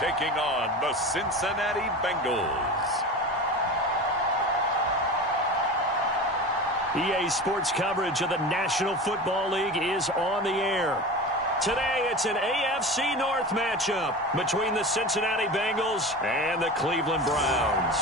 taking on the Cincinnati Bengals. EA Sports coverage of the National Football League is on the air. Today, it's an AFC North matchup between the Cincinnati Bengals and the Cleveland Browns.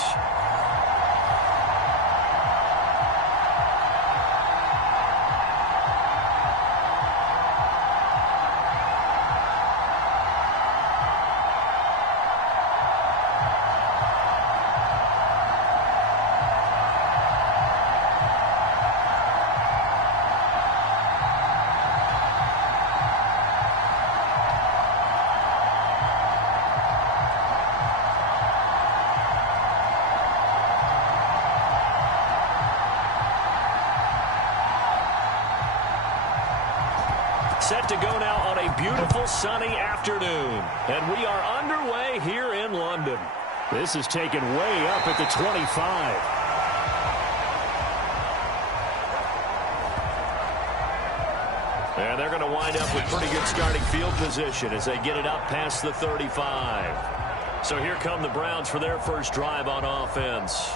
Set to go now on a beautiful sunny afternoon. And we are underway here in London. This is taken way up at the 25. And they're going to wind up with pretty good starting field position as they get it up past the 35. So here come the Browns for their first drive on offense.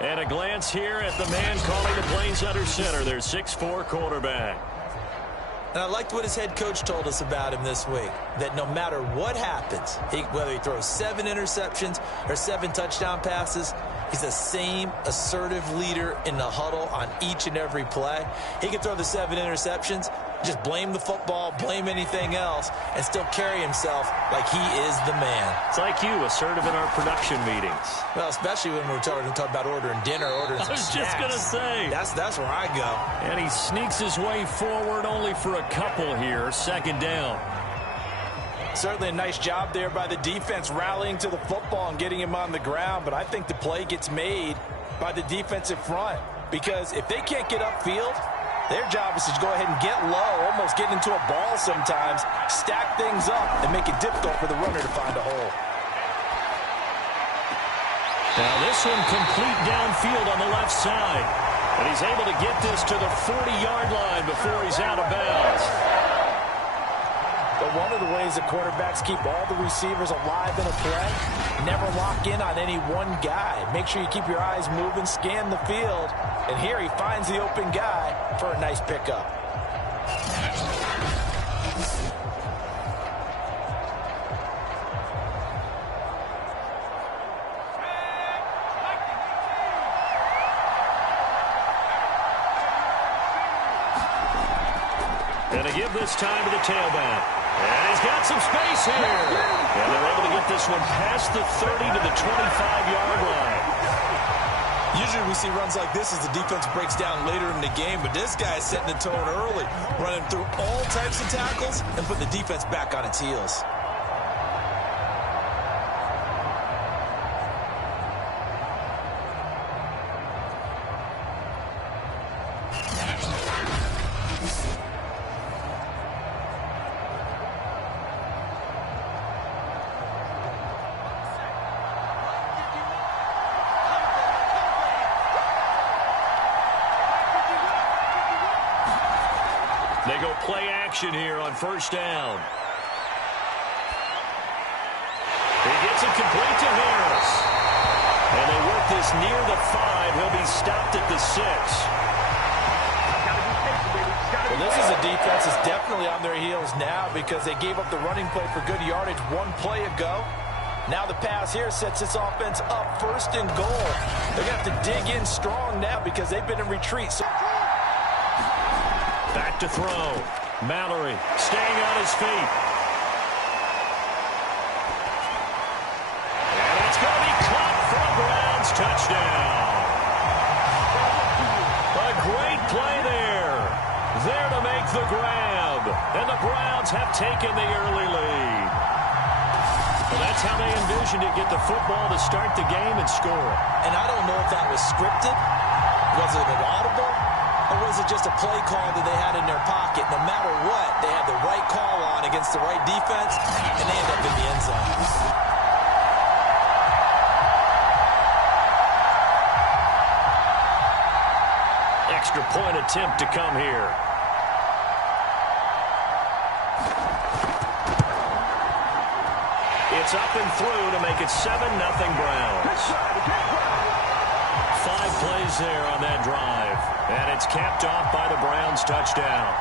And a glance here at the man calling the plays under center, their 6'4" quarterback. And I liked what his head coach told us about him this week, that no matter what happens, whether he throws 7 interceptions or 7 touchdown passes, he's the same assertive leader in the huddle on each and every play. He can throw the 7 interceptions, just blame the football, blame anything else, and still carry himself like he is the man. It's like you, assertive in our production meetings. Well, especially when we're talking about ordering dinner, ordering some snacks. I was just going to say. That's where I go. And he sneaks his way forward only for a couple here, second down. Certainly a nice job there by the defense rallying to the football and getting him on the ground, but I think the play gets made by the defensive front because if they can't get upfield, their job is to go ahead and get low, almost get into a ball sometimes, stack things up, and make it difficult for the runner to find a hole. Now this one complete downfield on the left side. And he's able to get this to the 40-yard line before he's out of bounds. But one of the ways that quarterbacks keep all the receivers alive in a play, never lock in on any one guy. Make sure you keep your eyes moving, scan the field. And here he finds the open guy for a nice pickup. And to give this time to the tailback. And he's got some space here. And they're able to get this one past the 30 to the 25-yard line. Usually we see runs like this as the defense breaks down later in the game, but this guy is setting the tone early, running through all types of tackles and putting the defense back on its heels. They go play action here on first down. He gets it complete to Harris. And they work this near the 5. He'll be stopped at the 6. Well, this is a defense that's definitely on their heels now because they gave up the running play for good yardage one play ago. Now the pass here sets this offense up first and goal. They're going to have to dig in strong now because they've been in retreat. Back to throw. Mallory staying on his feet. And it's going to be caught for a Browns touchdown. A great play there. There to make the grab. And the Browns have taken the early lead. Well, that's how they envisioned it. Get the football to start the game and score. And I don't know if that was scripted. Was it an audible? Or was it just a play call that they had in their pocket? No matter what, they had the right call on against the right defense, and they end up in the end zone. Extra point attempt to come here. It's up and through to make it 7-0 Browns. 5 plays there on that drive. And it's capped off by the Browns touchdown.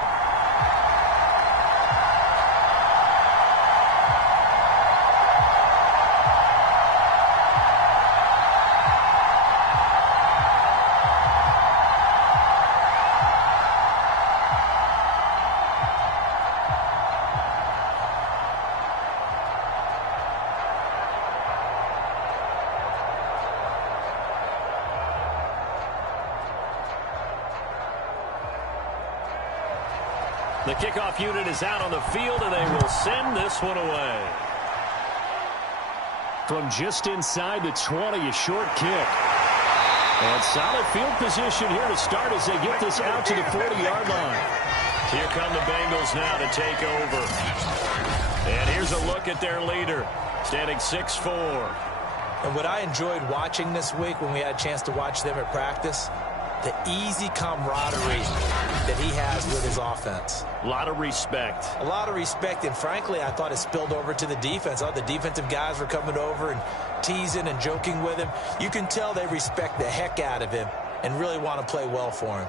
The kickoff unit is out on the field, and they will send this one away. From just inside the 20, a short kick. And solid field position here to start as they get this out to the 40-yard line. Here come the Bengals now to take over. And here's a look at their leader, standing 6'4". And what I enjoyed watching this week when we had a chance to watch them at practice, the easy camaraderie that he has with his offense. A lot of respect. A lot of respect, and frankly, I thought it spilled over to the defense. I thought the defensive guys were coming over and teasing and joking with him. You can tell they respect the heck out of him and really want to play well for him.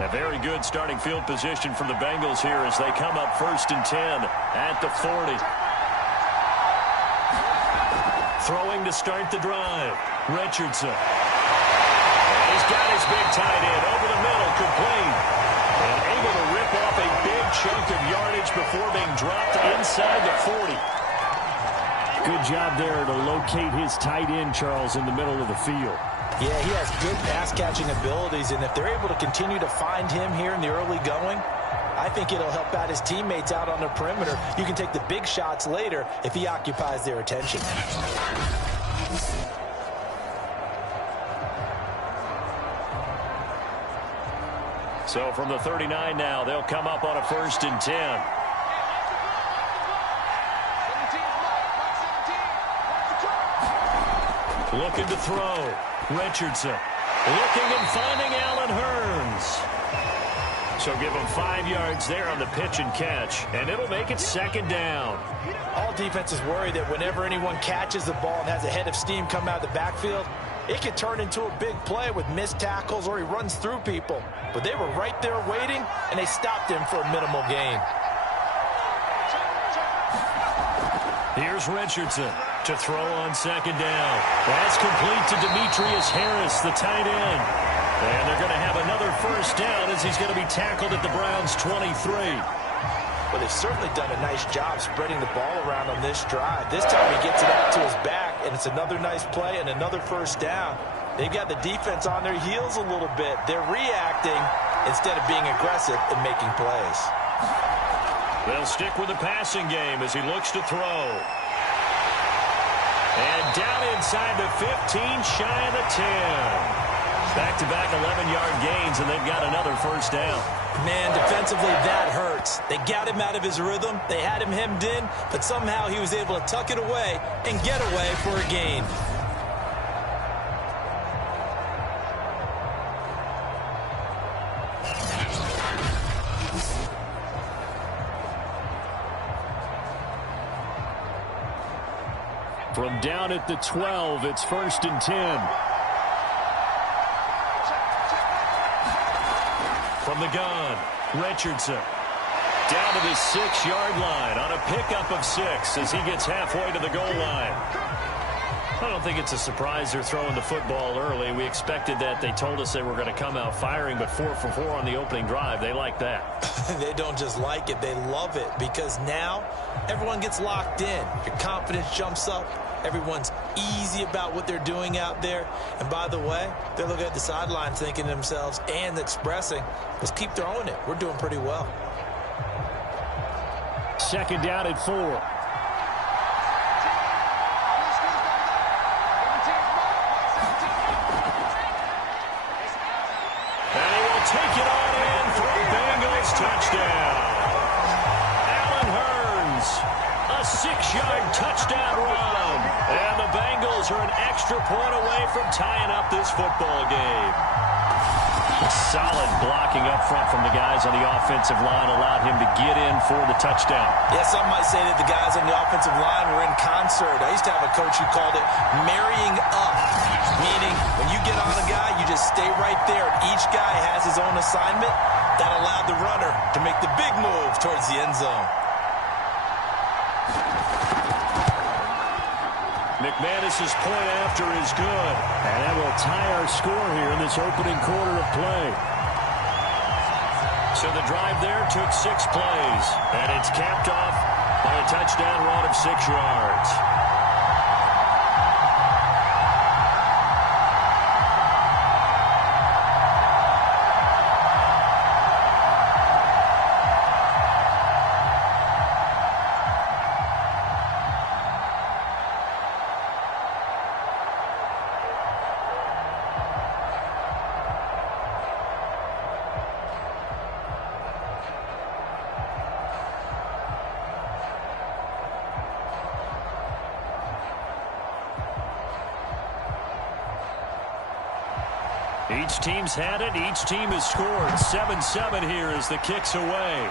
A very good starting field position for the Bengals here as they come up 1st and 10 at the 40. Throwing to start the drive. Richardson. And he's got his big tight end over the middle, complete. And able to rip off a big chunk of yardage before being dropped inside the 40. Good job there to locate his tight end, Charles, in the middle of the field. Yeah, he has good pass-catching abilities, and if they're able to continue to find him here in the early going, I think it'll help out his teammates out on the perimeter. You can take the big shots later if he occupies their attention. So from the 39 now, they'll come up on a 1st and 10. Looking to throw. Richardson. Looking and finding Allen Hurns. So give him 5 yards there on the pitch and catch, and it'll make it 2nd down. All defenses worry that whenever anyone catches the ball and has a head of steam come out of the backfield, it could turn into a big play with missed tackles or he runs through people. But they were right there waiting, and they stopped him for a minimal gain. Here's Richardson to throw on 2nd down. That's complete to Demetrius Harris, the tight end. And they're going to have another 1st down as he's going to be tackled at the Browns' 23. Well, they've certainly done a nice job spreading the ball around on this drive. This time he gets it out to his back, and it's another nice play and another 1st down. They've got the defense on their heels a little bit. They're reacting instead of being aggressive and making plays. They'll stick with the passing game as he looks to throw. And down inside the 15, shy of the 10. Back-to-back 11-yard gains, and they've got another 1st down. Man, defensively, that hurts. They got him out of his rhythm. They had him hemmed in, but somehow he was able to tuck it away and get away for a gain. From down at the 12, it's 1st and 10. From the gun, Richardson. Down to the 6-yard line on a pickup of 6 as he gets halfway to the goal line. I don't think it's a surprise they're throwing the football early. We expected that. They told us they were going to come out firing, but 4 for 4 on the opening drive. They like that. They don't just like it, they love it, because now everyone gets locked in. Your confidence jumps up. Everyone's easy about what they're doing out there. And by the way, they're looking at the sideline thinking to themselves and expressing, let's keep throwing it. We're doing pretty well. 2nd down at 4. And he will take it on in for a Bengals touchdown. Allen Hurns, a 6-yard touchdown run. And the Bengals are an extra point away from tying up this football game. Solid blocking up front from the guys on the offensive line allowed him to get in for the touchdown. Yeah, some might say that the guys on the offensive line were in concert. I used to have a coach who called it marrying up, meaning when you get on a guy, you just stay right there. Each guy has his own assignment. That allowed the runner to make the big move towards the end zone. McManus's point after is good. And that will tie our score here in this opening quarter of play. So the drive there took 6 plays, and it's capped off by a touchdown run of 6 yards. Each team's had it. Each team has scored. 7-7 here as the kick's away.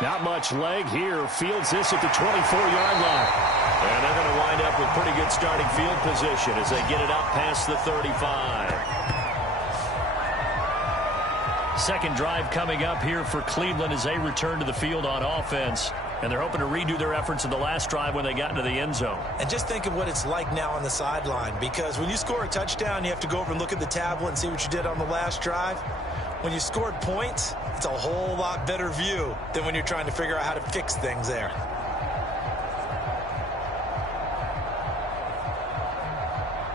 Not much leg here. Fields this at the 24-yard line. And they're going to wind up with pretty good starting field position as they get it up past the 35. Second drive coming up here for Cleveland as they return to the field on offense. And they're hoping to redo their efforts in the last drive when they got into the end zone. And just think of what it's like now on the sideline, because when you score a touchdown, you have to go over and look at the tablet and see what you did on the last drive. When you scored points, it's a whole lot better view than when you're trying to figure out how to fix things there.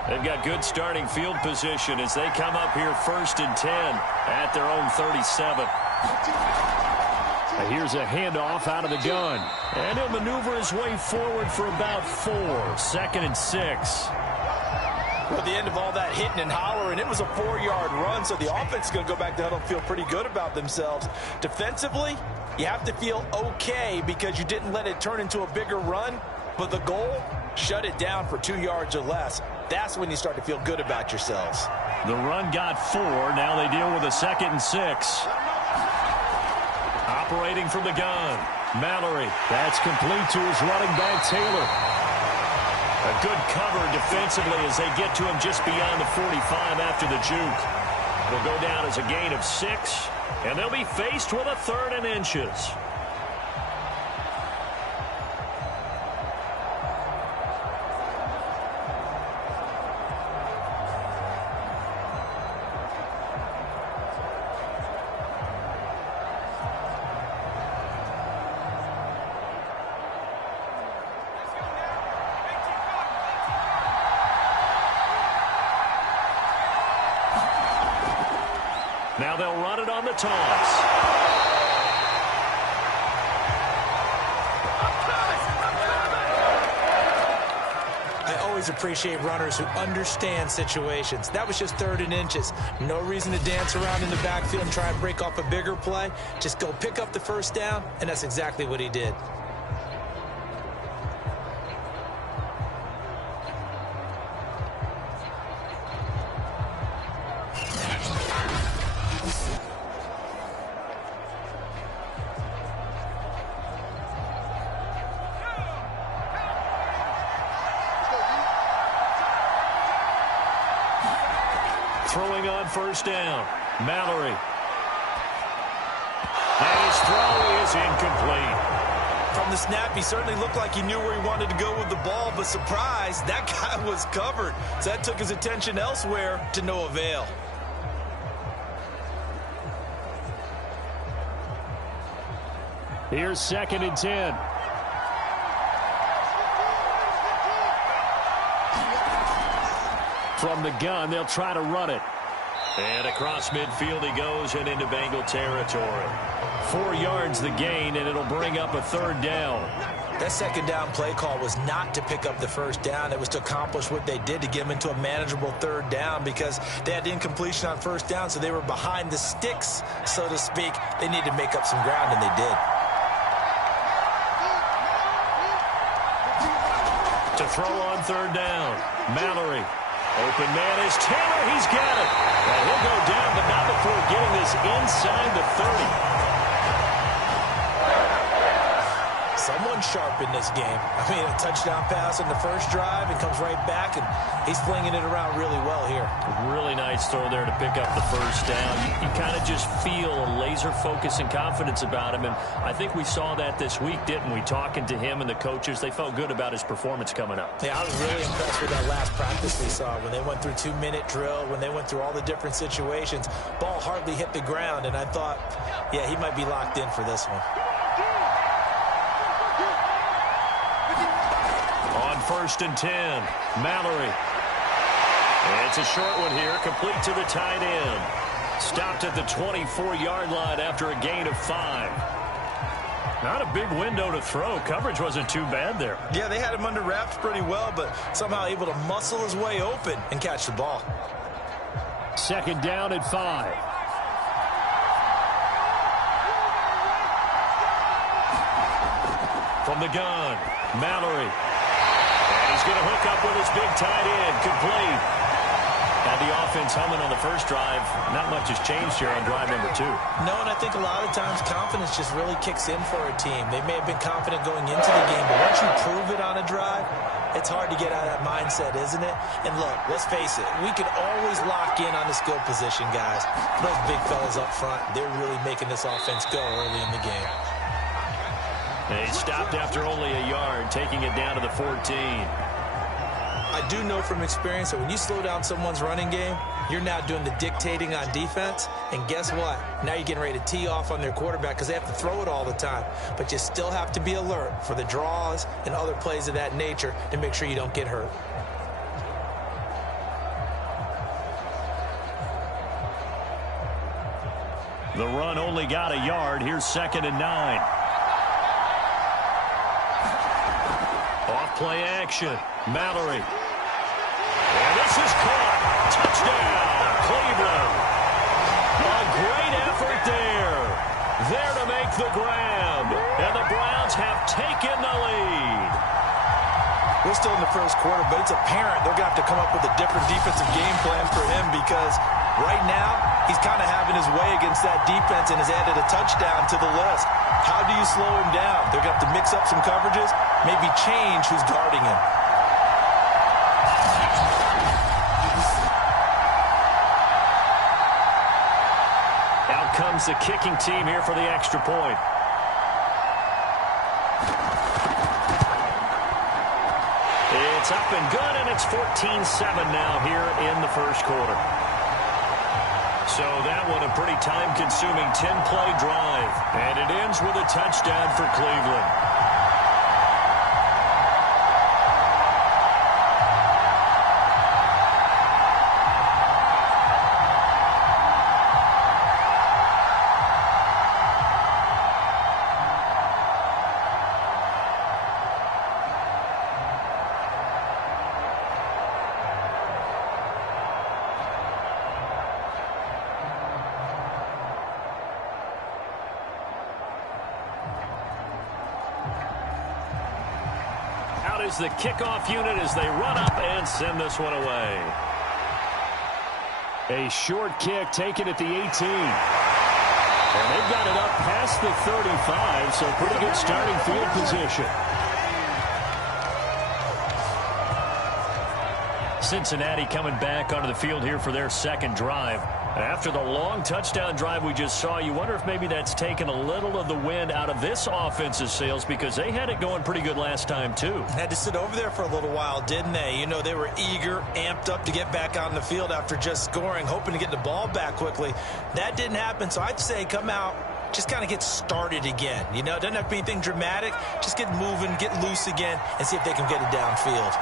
They've got good starting field position as they come up here 1st and 10 at their own 37. Here's a handoff out of the gun. And he'll maneuver his way forward for about 4. 2nd and 6. Well, at the end of all that hitting and hollering, it was a 4-yard run, so the offense is going to go back to huddle and feel pretty good about themselves. Defensively, you have to feel okay because you didn't let it turn into a bigger run, but the goal, shut it down for 2 yards or less. That's when you start to feel good about yourselves. The run got 4. Now they deal with a 2nd and 6. Operating from the gun, Mallory. That's complete to his running back, Taylor. A good cover defensively as they get to him just beyond the 45 after the juke. It'll go down as a gain of 6, and they'll be faced with a 3rd and inches. Now they'll run it on the toss. I always appreciate runners who understand situations. That was just 3rd and inches. No reason to dance around in the backfield and try and break off a bigger play. Just go pick up the 1st down, and that's exactly what he did. Throwing on 1st down, Mallory. And his throw is incomplete. From the snap, he certainly looked like he knew where he wanted to go with the ball, but surprise, that guy was covered. So that took his attention elsewhere to no avail. Here's 2nd and 10. From the gun, they'll try to run it. And across midfield he goes and into Bengal territory. 4 yards the gain, and it'll bring up a 3rd down. That 2nd down play call was not to pick up the 1st down. It was to accomplish what they did to get them into a manageable 3rd down because they had incompletion on 1st down, so they were behind the sticks, so to speak. They needed to make up some ground, and they did. To throw on 3rd down, Mallory. Open man is Taylor. He's got it. And he'll go down, but not before getting this inside the 30. Someone sharp in this game. I mean, a touchdown pass on the first drive and comes right back, and he's flinging it around really well here. Really nice throw there to pick up the first down. You kind of just feel a laser focus and confidence about him, and I think we saw that this week, didn't we? Talking to him and the coaches, they felt good about his performance coming up. Yeah, I was really impressed with that last practice we saw when they went through 2-minute drill, when they went through all the different situations. Ball hardly hit the ground, and I thought, yeah, he might be locked in for this one. On 1st and 10, Mallory. It's a short one here, complete to the tight end. Stopped at the 24-yard line after a gain of 5. Not a big window to throw. Coverage wasn't too bad there. Yeah, they had him under wraps pretty well, but somehow able to muscle his way open and catch the ball. 2nd down and 5. From the gun, Mallory. And he's going to hook up with his big tight end, complete. Had the offense humming on the first drive. Not much has changed here on drive number 2. No, and I think a lot of times confidence just really kicks in for a team. They may have been confident going into the game, but once you prove it on a drive, it's hard to get out of that mindset, isn't it? And look, let's face it, we can always lock in on the skill position, guys. Those big fellas up front, they're really making this offense go early in the game. He stopped after only a yard, taking it down to the 14. I do know from experience that when you slow down someone's running game, you're now doing the dictating on defense. And guess what? Now you're getting ready to tee off on their quarterback because they have to throw it all the time. But you still have to be alert for the draws and other plays of that nature to make sure you don't get hurt. The run only got a yard. Here's 2nd and 9. Off-play action. Mallory. And this is caught. Touchdown, Cleveland. A great effort there. There to make the grab. And the Browns have taken the lead. We're still in the first quarter, but it's apparent they're going to have to come up with a different defensive game plan for him because right now he's kind of having his way against that defense and has added a touchdown to the list. How do you slow him down? They're going to have to mix up some coverages, maybe change who's guarding him. Out comes the kicking team here for the extra point. It's up and good, and it's 14-7 now here in the first quarter. So that one a pretty time-consuming 10-play drive. And it ends with a touchdown for Cleveland. Is the kickoff unit as they run up and send this one away. A short kick taken at the 18. And they've got it up past the 35, so pretty good starting field position. Cincinnati coming back onto the field here for their second drive. After the long touchdown drive we just saw, you wonder if maybe that's taken a little of the wind out of this offense's sails because they had it going pretty good last time too. Had to sit over there for a little while, didn't they? You know, they were eager, amped up to get back on the field after just scoring, hoping to get the ball back quickly. That didn't happen, so I'd say come out, just kind of get started again. You know, it doesn't have to be anything dramatic. Just get moving, get loose again, and see if they can get it downfield.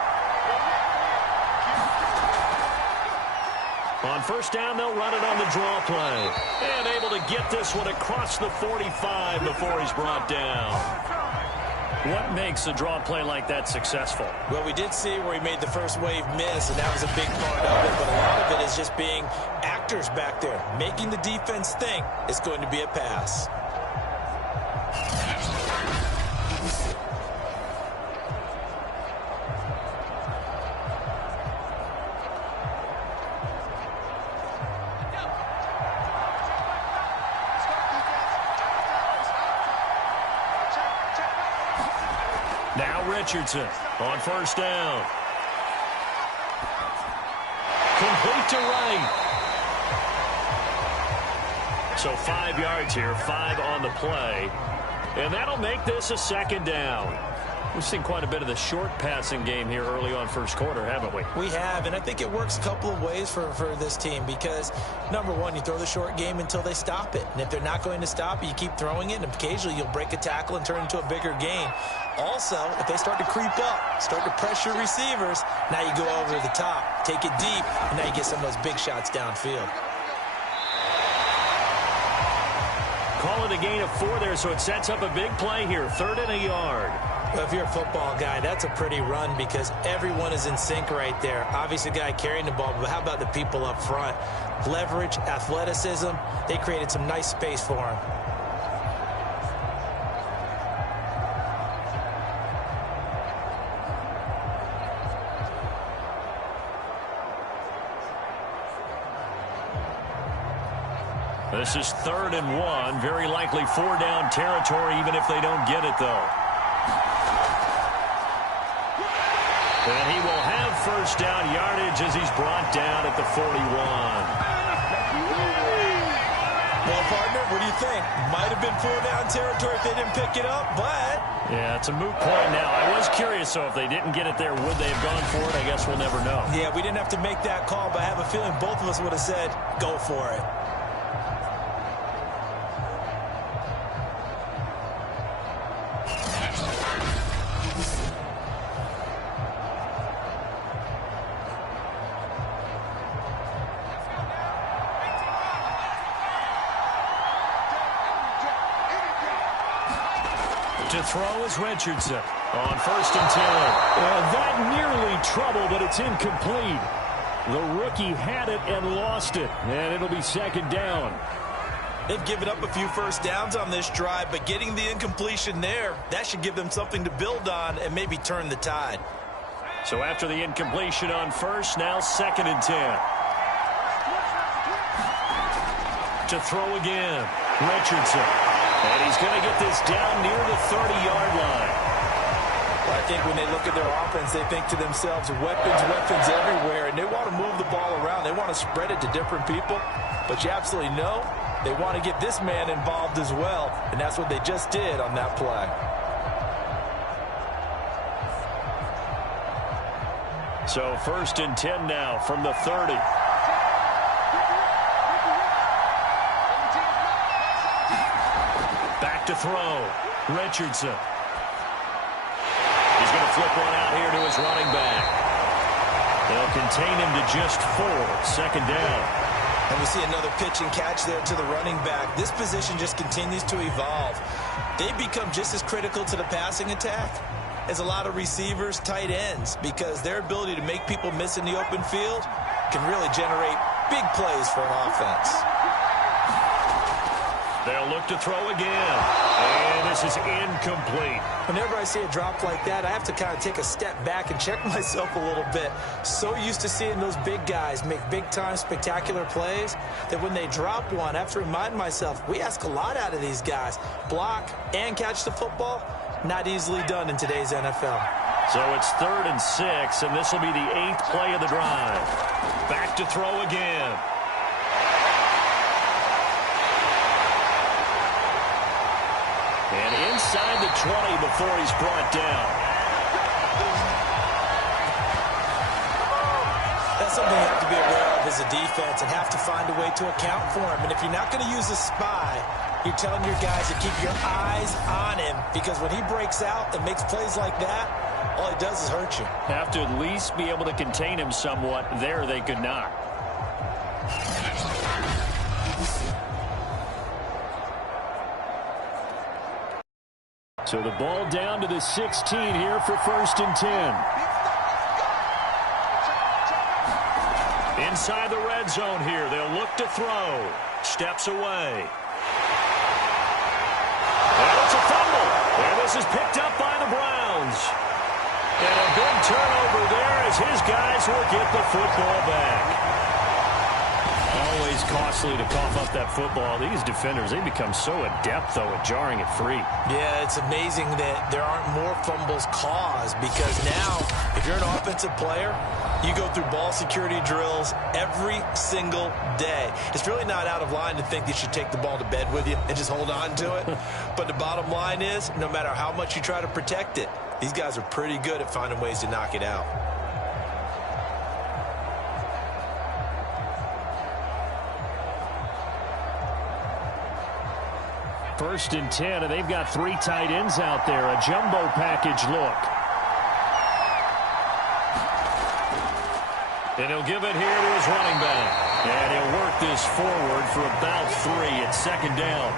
On first down, they'll run it on the draw play. And able to get this one across the 45 before he's brought down. What makes a draw play like that successful? Well, we did see where he made the first wave miss, and that was a big part of it. But a lot of it is just being actors back there, making the defense think it's going to be a pass. Now Richardson on first down. Complete to right. So 5 yards here, 5 on the play. And that'll make this a second down. We've seen quite a bit of the short passing game here early on first quarter, haven't we? We have, and I think it works a couple of ways for this team because, number one, you throw the short game until they stop it. And if they're not going to stop it, you keep throwing it, and occasionally you'll break a tackle and turn it into a bigger gain. Also, if they start to creep up, start to pressure receivers, now you go over the top, take it deep, and now you get some of those big shots downfield. Call it a gain of 4 there, so it sets up a big play here, 3rd and a yard. Well, if you're a football guy, that's a pretty run because everyone is in sync right there. Obviously, the guy carrying the ball, but how about the people up front? Leverage, athleticism, they created some nice space for him. This is 3rd and 1, very likely 4-down territory, even if they don't get it, though. And he will have first down yardage as he's brought down at the 41. Well, partner, what do you think? Might have been 4-down territory if they didn't pick it up, but... Yeah, it's a moot point now. I was curious, so if they didn't get it there, would they have gone for it? I guess we'll never know. Yeah, we didn't have to make that call, but I have a feeling both of us would have said, go for it. To throw is Richardson on 1st and 10. That nearly trouble, but it's incomplete. The rookie had it and lost it, and it'll be 2nd down. They've given up a few first downs on this drive, but getting the incompletion there, that should give them something to build on and maybe turn the tide. So after the incompletion on 1st, now 2nd and 10. To throw again, Richardson. And he's going to get this down near the 30-yard line. Well, I think when they look at their offense, they think to themselves, weapons everywhere, and they want to move the ball around. They want to spread it to different people. But you absolutely know they want to get this man involved as well, and that's what they just did on that play. So 1st and 10 now from the 30. To throw, Richardson. He's going to flip one out here to his running back. They'll contain him to just 4, 2nd down. And we see another pitch and catch there to the running back. This position just continues to evolve. They become just as critical to the passing attack as a lot of receivers, tight ends, because their ability to make people miss in the open field can really generate big plays for an offense. They'll look to throw again. And this is incomplete. Whenever I see a drop like that, I have to kind of take a step back and check myself a little bit. So used to seeing those big guys make big-time spectacular plays that when they drop one, I have to remind myself, we ask a lot out of these guys. Block and catch the football, not easily done in today's NFL. So it's 3rd and 6, and this will be the 8th play of the drive. Back to throw again. And inside the 20 before he's brought down. That's something you have to be aware of as a defense and have to find a way to account for him. And if you're not going to use a spy, you're telling your guys to keep your eyes on him, because when he breaks out and makes plays like that, all he does is hurt you. Have to at least be able to contain him somewhat. There they could not. So the ball down to the 16 here for 1st and 10. Inside the red zone here. They'll look to throw. Steps away. And it's a fumble. And this is picked up by the Browns. And a big turnover there as his guys will get the football back. Always costly to cough up that football. These defenders, they become so adept, though, at jarring it free. Yeah, it's amazing that there aren't more fumbles caused because now, if you're an offensive player, you go through ball security drills every single day. It's really not out of line to think you should take the ball to bed with you and just hold on to it. But the bottom line is, no matter how much you try to protect it, these guys are pretty good at finding ways to knock it out. First and 10, and they've got 3 tight ends out there. A jumbo package look. And he'll give it here to his running back. And he'll work this forward for about 3 at second down.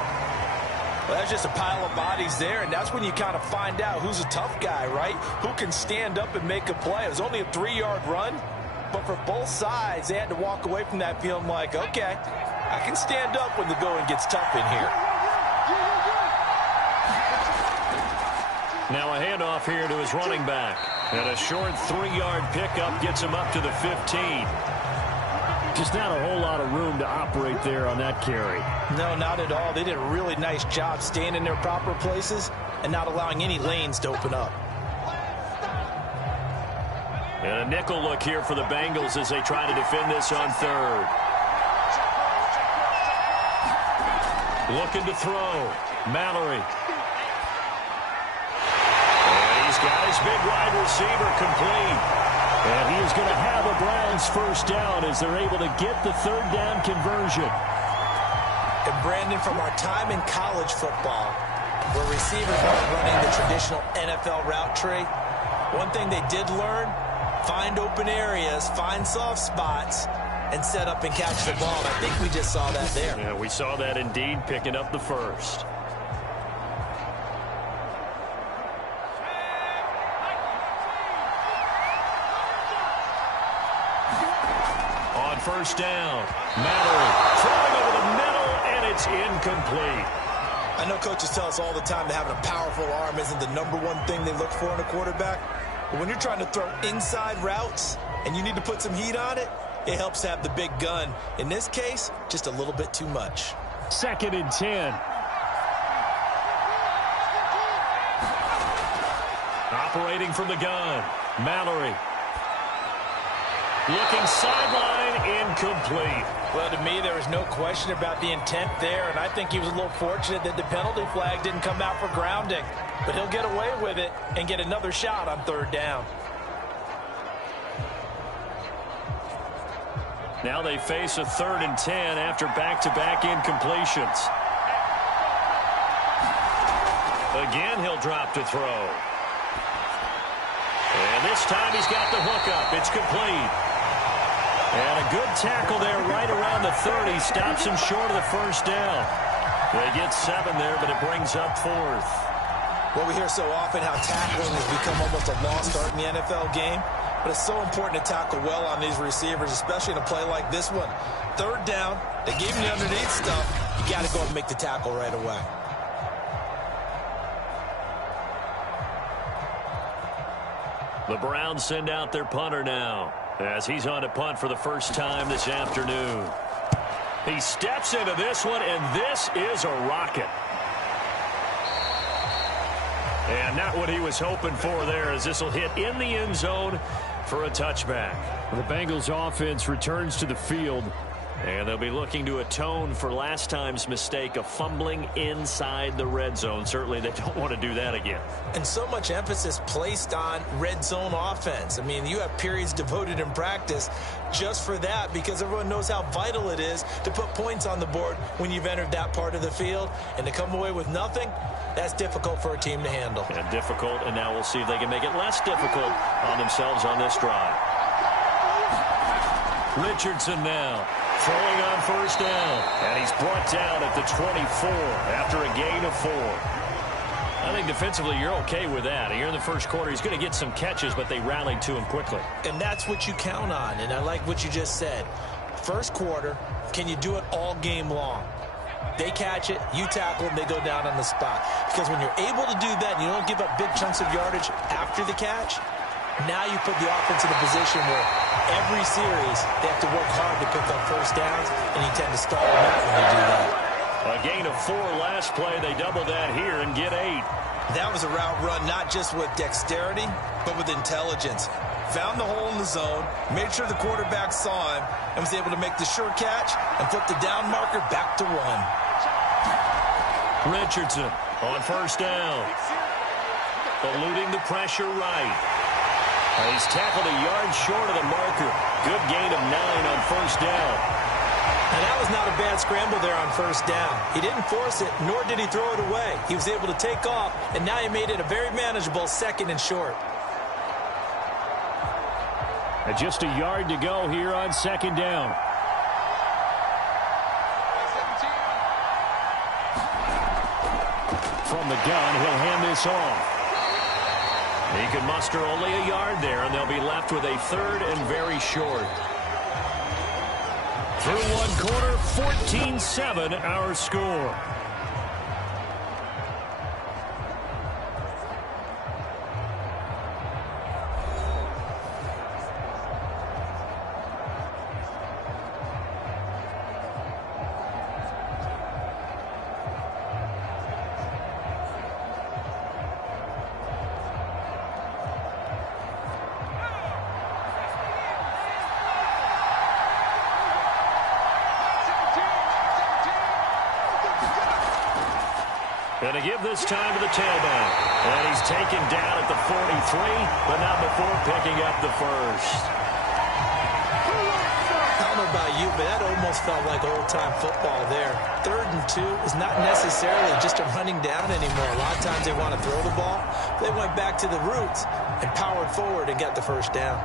Well, that's just a pile of bodies there, and that's when you kind of find out who's a tough guy, right? Who can stand up and make a play. It was only a 3-yard run, but for both sides, they had to walk away from that feeling like, okay, I can stand up when the going gets tough in here. Now a handoff here to his running back. And a short 3-yard pickup gets him up to the 15. Just not a whole lot of room to operate there on that carry. No, not at all. They did a really nice job staying in their proper places and not allowing any lanes to open up. And a nickel look here for the Bengals as they try to defend this on third. Looking to throw. Mallory. He's got his big wide receiver complete. And he is going to have a Browns first down as they're able to get the third down conversion. And Brandon, from our time in college football, where receivers weren't running the traditional NFL route tree, one thing they did learn, find open areas, find soft spots, and set up and catch the ball. And I think we just saw that there. Yeah, we saw that indeed, picking up the first. First down. Mallory throwing over the middle, and it's incomplete. I know coaches tell us all the time that having a powerful arm isn't the #1 thing they look for in a quarterback. But when you're trying to throw inside routes and you need to put some heat on it, it helps have the big gun. In this case, just a little bit too much. Second and 10. Operating from the gun. Mallory. Looking sideline, incomplete. Well, to me, there was no question about the intent there, and I think he was a little fortunate that the penalty flag didn't come out for grounding. But he'll get away with it and get another shot on third down. Now they face a 3rd and 10 after back-to-back incompletions. Again, he'll drop to throw. And this time he's got the hook up. It's complete. And a good tackle there right around the 30. Stops him short of the first down. They get 7 there, but it brings up 4th. Well, we hear so often how tackling has become almost a lost art in the NFL game. But it's so important to tackle well on these receivers, especially in a play like this one. Third down, they gave him the underneath stuff. You got to go and make the tackle right away. The Browns send out their punter now as he's on to punt for the first time this afternoon. He steps into this one, and this is a rocket. And not what he was hoping for there, as this will hit in the end zone for a touchback. The Bengals offense returns to the field. And they'll be looking to atone for last time's mistake of fumbling inside the red zone. Certainly they don't want to do that again. And so much emphasis placed on red zone offense. I mean, you have periods devoted in practice just for that because everyone knows how vital it is to put points on the board when you've entered that part of the field. And to come away with nothing, that's difficult for a team to handle. And difficult, and now we'll see if they can make it less difficult on themselves on this drive. Richardson now. Throwing on first down, and he's brought down at the 24 after a gain of 4. I think defensively you're okay with that. Here in the first quarter, he's going to get some catches, but they rallied to him quickly. And that's what you count on, and I like what you just said. First quarter, can you do it all game long? They catch it, you tackle them, they go down on the spot. Because when you're able to do that and you don't give up big chunks of yardage after the catch, Now you put the offense in a position where every series they have to work hard to pick up first downs, and you tend to stall them out when they do that. A gain of 4 last play. They double that here and get 8. That was a route run not just with dexterity, but with intelligence. Found the hole in the zone, made sure the quarterback saw him, and was able to make the sure catch and flip the down marker back to 1. Richardson on first down. Eluding the pressure right. He's tackled a yard short of the marker. Good gain of 9 on first down. And that was not a bad scramble there on first down. He didn't force it, nor did he throw it away. He was able to take off, and now he made it a very manageable 2nd and short. And just a yard to go here on 2nd down. From the gun, he'll hand this off. He can muster only a yard there, and they'll be left with a 3rd and very short. Through one quarter, 14-7 our score. Going to give this time to the tailback. And he's taken down at the 43, but not before picking up the first. I don't know about you, but that almost felt like old-time football there. 3rd and 2 is not necessarily just a running down anymore. A lot of times they want to throw the ball. They went back to the roots and powered forward and got the first down.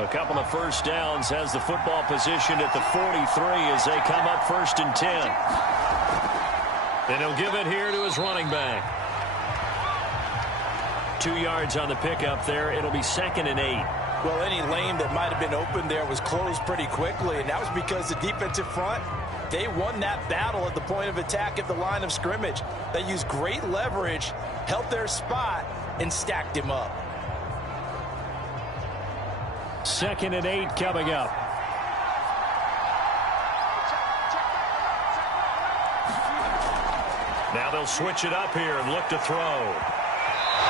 A couple of first downs, has the football positioned at the 43 as they come up 1st and 10. And he'll give it here to his running back. 2 yards on the pickup there. It'll be 2nd and 8. Well, any lane that might have been open there was closed pretty quickly, and that was because the defensive front, they won that battle at the point of attack at the line of scrimmage. They used great leverage, held their spot, and stacked him up. 2nd and 8 coming up. Now they'll switch it up here and look to throw.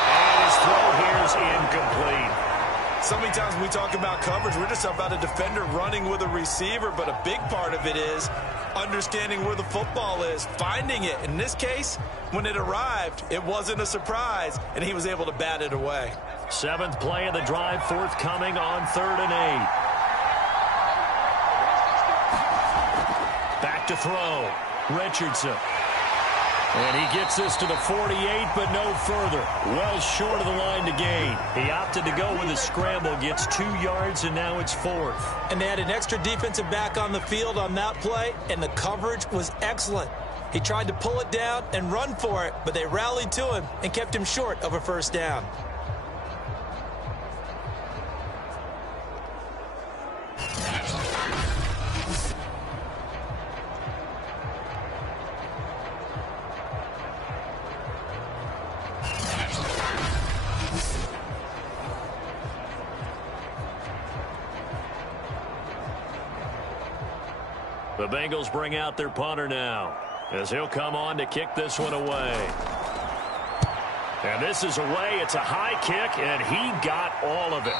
And his throw here is incomplete. So many times when we talk about coverage, we're just about a defender running with a receiver, but a big part of it is understanding where the football is, finding it. In this case, when it arrived, it wasn't a surprise, and he was able to bat it away. 7th play of the drive forthcoming on 3rd and 8. Back to throw. Richardson. And he gets this to the 48, but no further. Well short of the line to gain. He opted to go with a scramble, gets 2 yards, and now it's 4th. And they had an extra defensive back on the field on that play, and the coverage was excellent. He tried to pull it down and run for it, but they rallied to him and kept him short of a first down. The Bengals bring out their punter now as he'll come on to kick this one away. And this is away. It's a high kick, and he got all of it.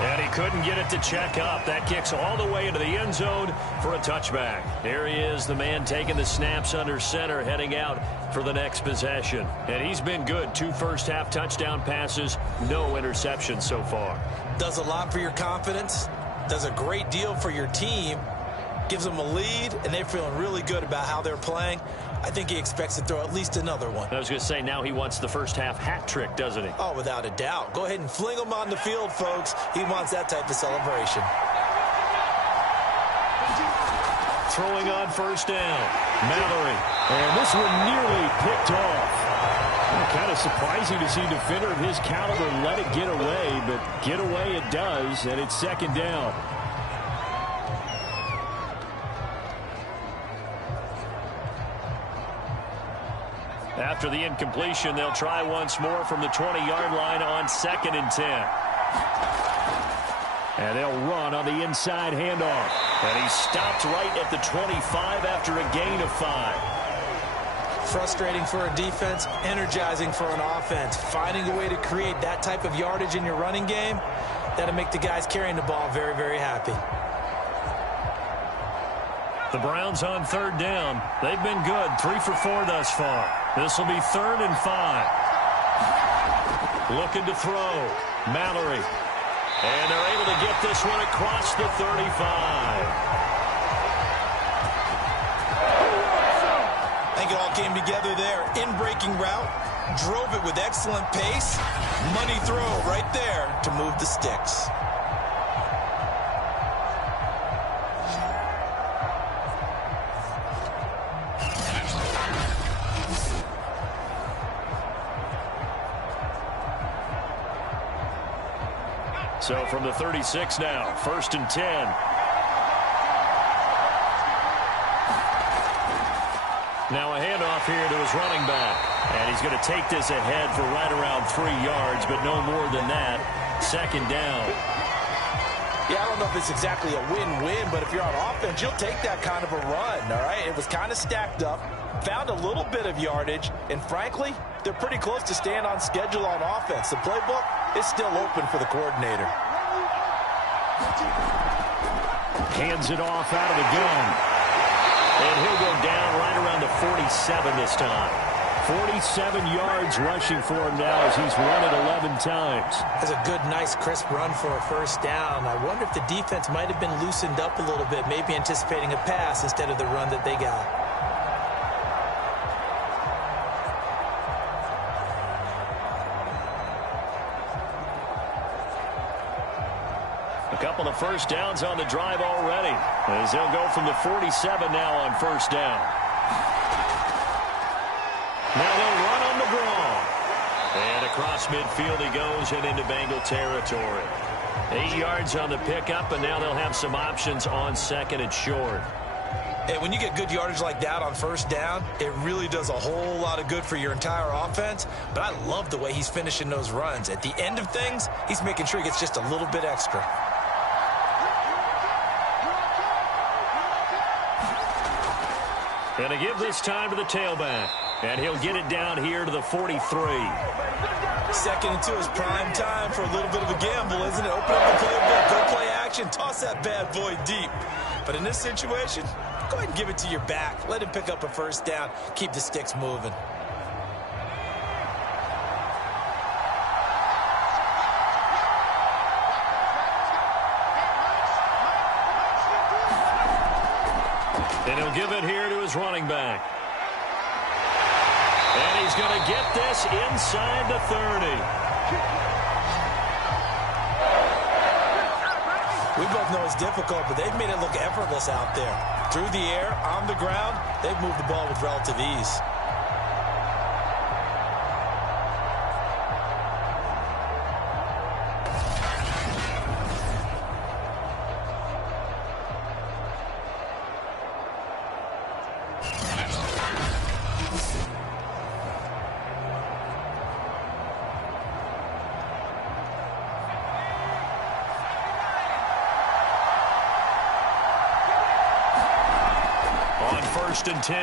And he couldn't get it to check up. That kicks all the way into the end zone for a touchback. There he is, the man taking the snaps under center, heading out for the next possession. And he's been good. 2 first-half touchdown passes, no interceptions so far. Does a lot for your confidence, does a great deal for your team, gives them a lead, and they're feeling really good about how they're playing. I think he expects to throw at least another one. I was going to say, now he wants the first-half hat trick, doesn't he? Oh, without a doubt. Go ahead and fling him on the field, folks. He wants that type of celebration. Throwing on first down. Mallory. And this one nearly picked off. Kind of surprising to see a defender of his caliber let it get away, but get away it does, and it's second down. After the incompletion, they'll try once more from the 20-yard line on 2nd and 10. And they'll run on the inside handoff. And he stopped right at the 25 after a gain of 5. Frustrating for a defense, energizing for an offense. Finding a way to create that type of yardage in your running game, that'll make the guys carrying the ball very, very happy. The Browns on 3rd down. They've been good, 3 for 4 thus far. This will be 3rd and 5. Looking to throw. Mallory. And they're able to get this one across the 35. I think it all came together there. In-breaking route, drove it with excellent pace. Money throw right there to move the sticks. So from the 36 now, 1st and 10. Now a handoff here to his running back. And he's going to take this ahead for right around 3 yards, but no more than that. 2nd down. Yeah, I don't know if it's exactly a win-win, but if you're on offense, you'll take that kind of a run, all right? It was kind of stacked up, found a little bit of yardage, and frankly, they're pretty close to staying on schedule on offense. The playbook is still open for the coordinator. Hands it off out of the gun. And he'll go down right around the 47 this time. 47 yards rushing for him now as he's run it 11 times. That's a good, nice, crisp run for a 1st down. I wonder if the defense might have been loosened up a little bit, maybe anticipating a pass instead of the run that they got. A couple of 1st downs on the drive already, as they'll go from the 47 now on 1st down. Now they'll run on the draw. And across midfield he goes and into Bengal territory. 8 yards on the pickup, and now they'll have some options on 2nd and short. Hey, when you get good yardage like that on 1st down, it really does a whole lot of good for your entire offense. But I love the way he's finishing those runs. At the end of things, he's making sure he gets just a little bit extra. Going to give this time to the tailback. And he'll get it down here to the 43. 2nd and 2 is prime time for a little bit of a gamble, isn't it? Open up the playbook, go play action, toss that bad boy deep. But in this situation, go ahead and give it to your back. Let him pick up a 1st down. Keep the sticks moving. And he'll give it here to his running back. And he's going to get this inside the 30. We both know it's difficult, but they've made it look effortless out there. Through the air, on the ground, they've moved the ball with relative ease. On 1st and 10,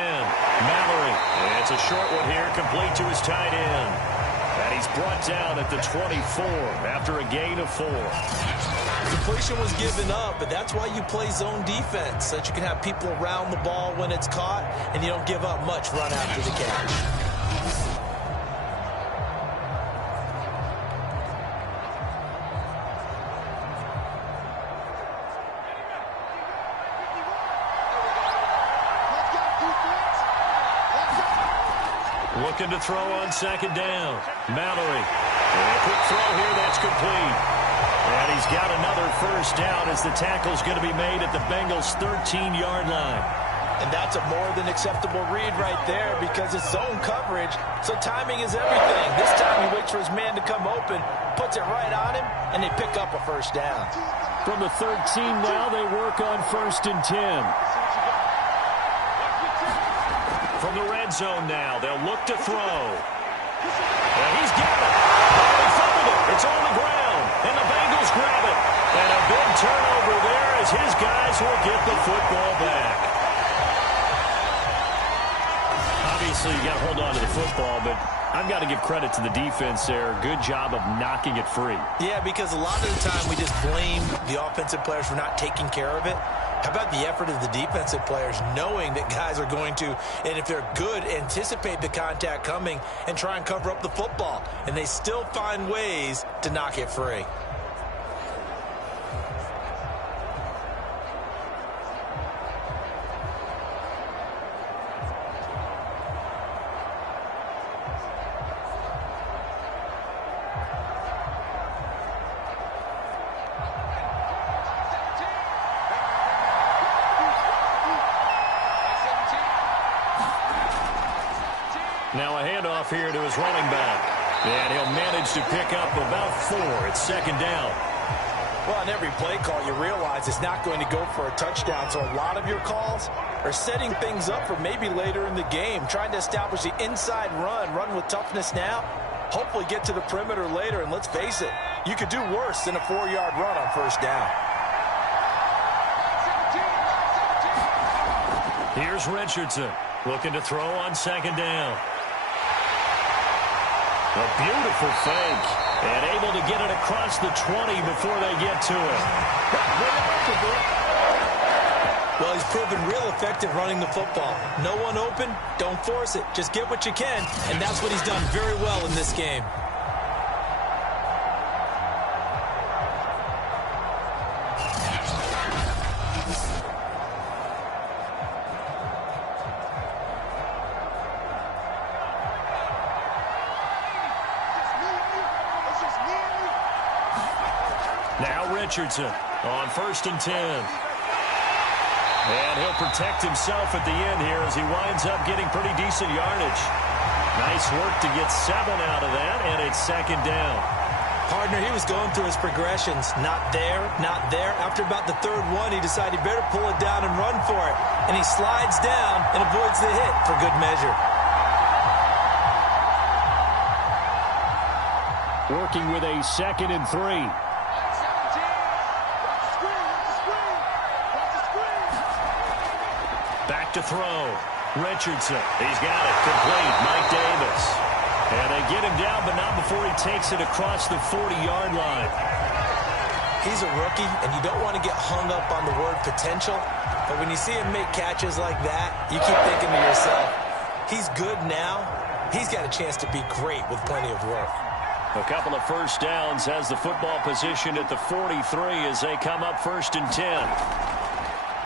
Mallory. It's a short one here, complete to his tight end. And he's brought down at the 24 after a gain of 4. Completion was given up, but that's why you play zone defense, so that you can have people around the ball when it's caught, and you don't give up much run after the catch. Looking to throw on 2nd down. Mallory. A quick throw here, that's complete. And he's got another 1st down as the tackle's going to be made at the Bengals' 13-yard line. And that's a more than acceptable read right there because it's zone coverage, so timing is everything. This time he waits for his man to come open, puts it right on him, and they pick up a first down. From the 13 now, they work on 1st and 10. From the red zone now, they'll look to throw. And he's got it. And he fumbled it. It's on the ground. And the Bengals grab it. And a big turnover there as his guys will get the football back. Obviously, you got to hold on to the football, but I've got to give credit to the defense there. Good job of knocking it free. Yeah, because a lot of the time we just blame the offensive players for not taking care of it. How about the effort of the defensive players knowing that guys are going to, and if they're good, anticipate the contact coming and try and cover up the football. And they still find ways to knock it free. Now a handoff here to his running back. And he'll manage to pick up about 4. It's 2nd down. Well, on every play call, you realize it's not going to go for a touchdown. So a lot of your calls are setting things up for maybe later in the game, trying to establish the inside run with toughness now, hopefully get to the perimeter later. And let's face it, you could do worse than a 4-yard run on 1st down. Here's Richardson looking to throw on 2nd down. A beautiful fake, and able to get it across the 20 before they get to it. Well, he's proven real effective running the football. No one open, don't force it. Just get what you can, and that's what he's done very well in this game. Now Richardson on 1st and 10. And he'll protect himself at the end here as he winds up getting pretty decent yardage. Nice work to get 7 out of that, and it's 2nd down. Partner, he was going through his progressions. Not there, not there. After about the 3rd one, he decided he better pull it down and run for it. And he slides down and avoids the hit for good measure. Working with a 2nd and 3. Back to throw. Richardson. He's got it. Complete. Mike Davis. And they get him down, but not before he takes it across the 40-yard line. He's a rookie, and you don't want to get hung up on the word potential. But when you see him make catches like that, you keep thinking to yourself, he's good now. He's got a chance to be great with plenty of work. A couple of 1st downs has the football position at the 43 as they come up 1st and 10.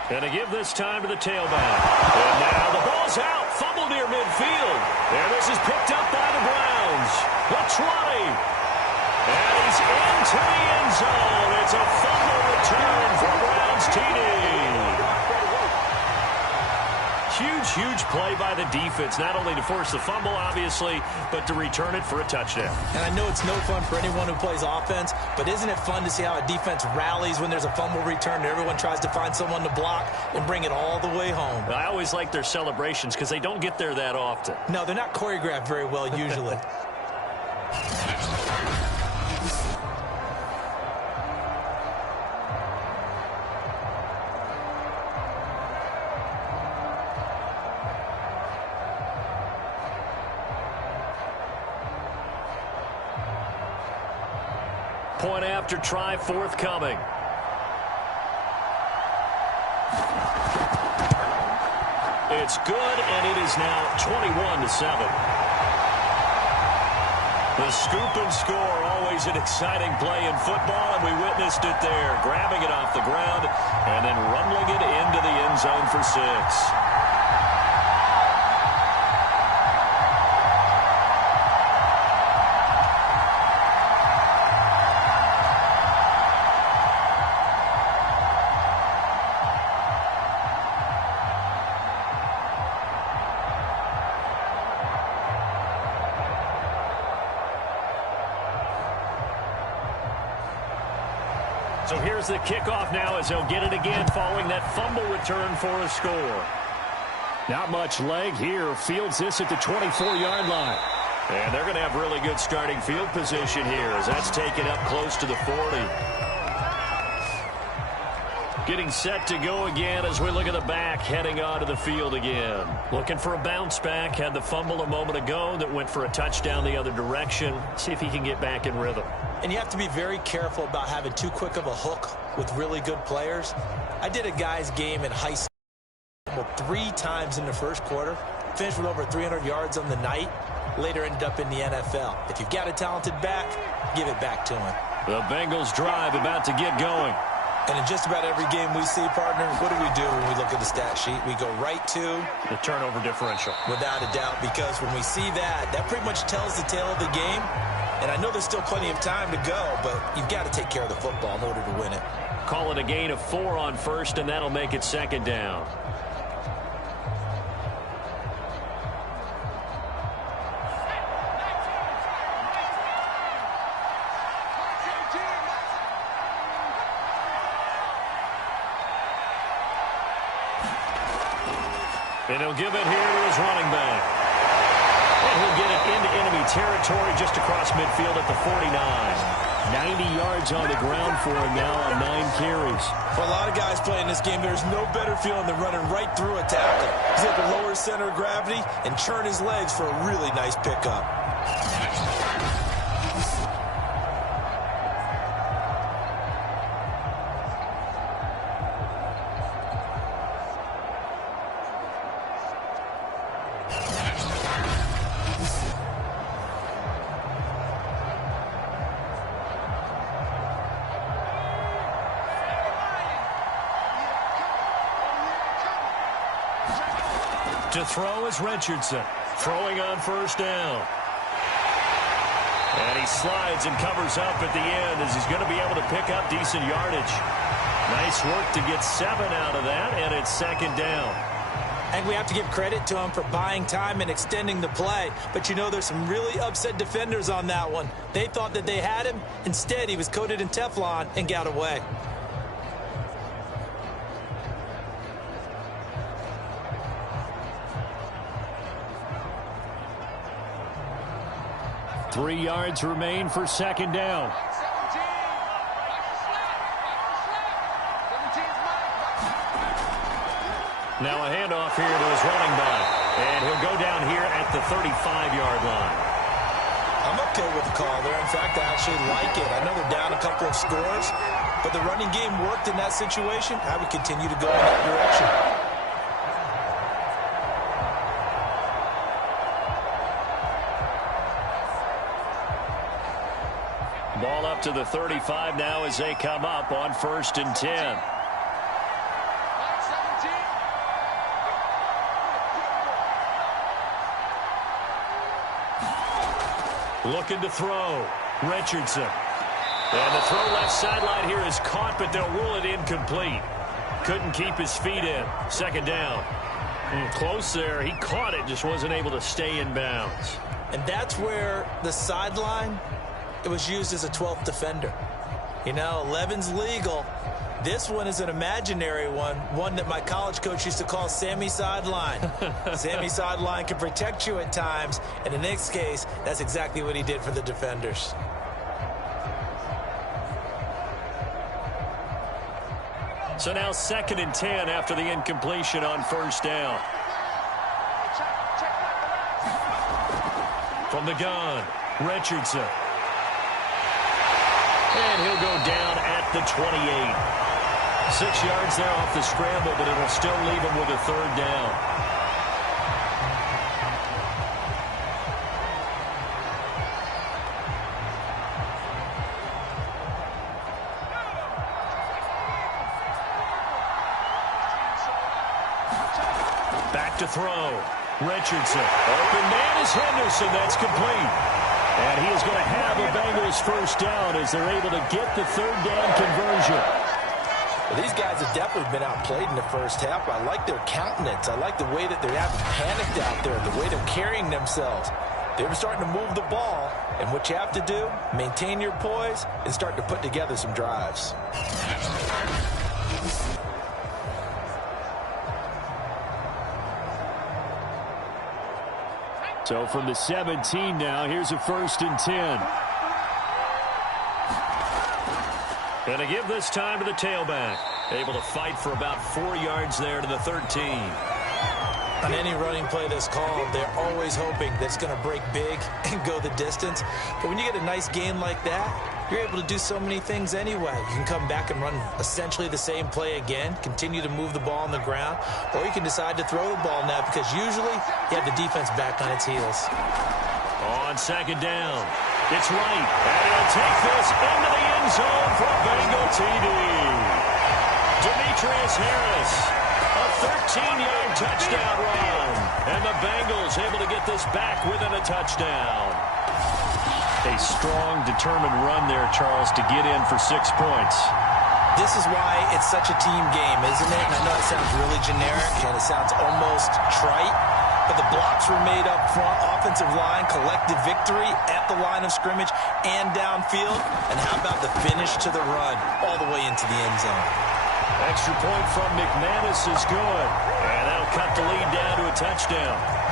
And to give this time to the tailback. And now the ball's out. Fumble near midfield. And this is picked up by the Browns. The 20. And he's into the end zone. It's a fumble return for Browns TD. Huge play by the defense, not only to force the fumble, obviously, but to return it for a touchdown. And I know it's no fun for anyone who plays offense, but isn't it fun to see how a defense rallies when there's a fumble return and everyone tries to find someone to block and bring it all the way home? I always like their celebrations because they don't get there that often. No, they're not choreographed very well usually. Point after try forthcoming. It's good, and it is now 21-7. The scoop and score, always an exciting play in football, and we witnessed it there, grabbing it off the ground and then rumbling it into the end zone for 6. So here's the kickoff now as they'll get it again following that fumble return for a score. Not much leg here. Fields this at the 24-yard line. And they're going to have really good starting field position here as that's taken up close to the 40. Getting set to go again as we look at the back heading onto the field again. Looking for a bounce back. Had the fumble a moment ago that went for a touchdown the other direction. See if he can get back in rhythm. And you have to be very careful about having too quick of a hook with really good players. I did a guy's game in high school 3 times in the first quarter. Finished with over 300 yards on the night. Later ended up in the NFL. If you've got a talented back, give it back to him. The Bengals drive about to get going. And in just about every game we see, partner, what do we do when we look at the stat sheet? We go right to the turnover differential. Without a doubt, because when we see that, that pretty much tells the tale of the game. And I know there's still plenty of time to go, but you've got to take care of the football in order to win it. Call it a gain of 4 on first, and that'll make it second down. And he'll give it here to his running back. And he'll get it into enemy territory just across midfield at the 49. 90 yards on the ground for him now on 9 carries. For a lot of guys playing this game, there's no better feeling than running right through a tackle. He's able to lower his center of gravity and churn his legs for a really nice pickup. To throw is Richardson, throwing on first down. And he slides and covers up at the end as he's going to be able to pick up decent yardage. Nice work to get 7 out of that, and it's second down. And we have to give credit to him for buying time and extending the play. But, you know, there's some really upset defenders on that one. They thought that they had him. Instead, he was coated in Teflon and got away. Three yards remain for second down. Now a handoff here to his running back. And he'll go down here at the 35-yard line. I'm okay with the call there. In fact, I actually like it. I know they're down a couple of scores, but the running game worked in that situation. I would continue to go in that direction. Ball up to the 35 now as they come up on 1st and 10. Looking to throw. Richardson. And the throw left sideline here is caught, but they'll rule it incomplete. Couldn't keep his feet in. Second down. Close there. He caught it, just wasn't able to stay in bounds. And that's where the sideline, it was used as a 12th defender. You know, 11's legal. This one is an imaginary one that my college coach used to call Sammy Sideline. Sammy Sideline can protect you at times, and in this case, that's exactly what he did for the defenders. So now 2nd and 10 after the incompletion on first down. From the gun, Richardson. And he'll go down at the 28. 6 yards there off the scramble, but it'll still leave him with a 3rd down. Back to throw. Richardson. Open man is Henderson. That's complete. And he is going to have a Bengals first down as they're able to get the 3rd down conversion. Well, these guys have definitely been outplayed in the first half. I like their countenance. I like the way that they haven't panicked out there, the way they're carrying themselves. They were starting to move the ball, and what you have to do, maintain your poise and start to put together some drives. So from the 17 now, here's a 1st and 10. And to give this time to the tailback. Able to fight for about 4 yards there to the 13. On any running play that's called, they're always hoping that it's going to break big and go the distance. But when you get a nice gain like that, you're able to do so many things anyway. You can come back and run essentially the same play again, continue to move the ball on the ground, or you can decide to throw the ball now because usually you have the defense back on its heels. On 2nd down, it's Wright, and he'll take this into the end zone for a Bengal TD. Demetrius Harris, a 13-yard touchdown run, and the Bengals able to get this back within a touchdown. A strong, determined run there, Charles, to get in for 6 points. This is why it's such a team game, isn't it? And I know it sounds really generic and it sounds almost trite, but the blocks were made up front, offensive line, collective victory at the line of scrimmage and downfield. And how about the finish to the run all the way into the end zone? Extra point from McManus is good, and that'll cut the lead down to a touchdown.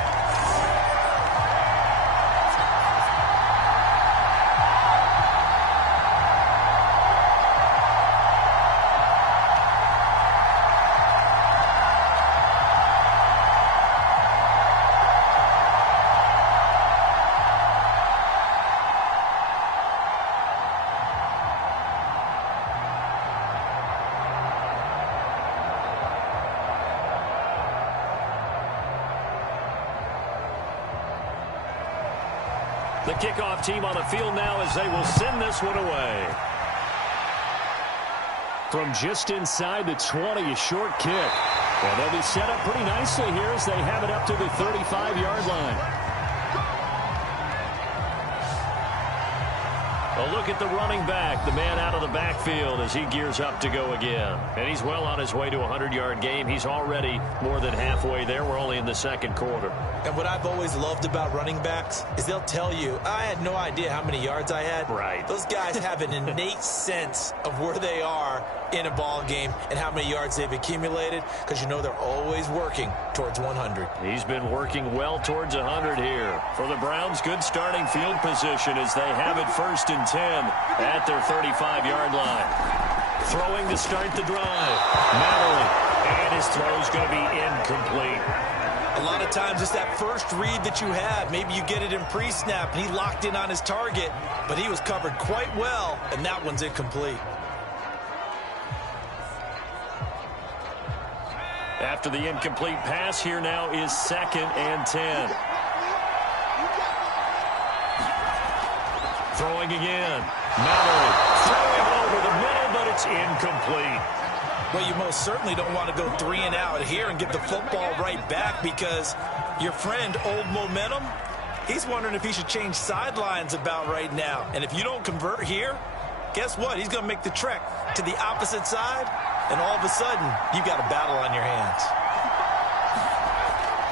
The kickoff team on the field now as they will send this one away. From just inside the 20, a short kick. And they'll be set up pretty nicely here as they have it up to the 35-yard line. A look at the running back, the man out of the backfield as he gears up to go again. And he's well on his way to a 100-yard game. He's already more than halfway there. We're only in the 2nd quarter. And what I've always loved about running backs is they'll tell you, I had no idea how many yards I had. Right. Those guys have an innate sense of where they are in a ball game and how many yards they've accumulated because you know they're always working towards 100. He's been working well towards 100 here. For the Browns, good starting field position as they have it 1st and 10 at their 35-yard line. Throwing to start the drive. Mallory. And his throw's going to be incomplete. A lot of times it's that first read that you have. Maybe you get it in pre-snap and he locked in on his target, but he was covered quite well, and that one's incomplete. After the incomplete pass, here now is 2nd and 10. Throwing again. Mallory throwing over the middle, but it's incomplete. Well, you most certainly don't want to go 3 and out here and get the football right back because your friend, Old Momentum, he's wondering if he should change sidelines about right now. And if you don't convert here, guess what? He's going to make the trek to the opposite side, and all of a sudden, you've got a battle on your hands.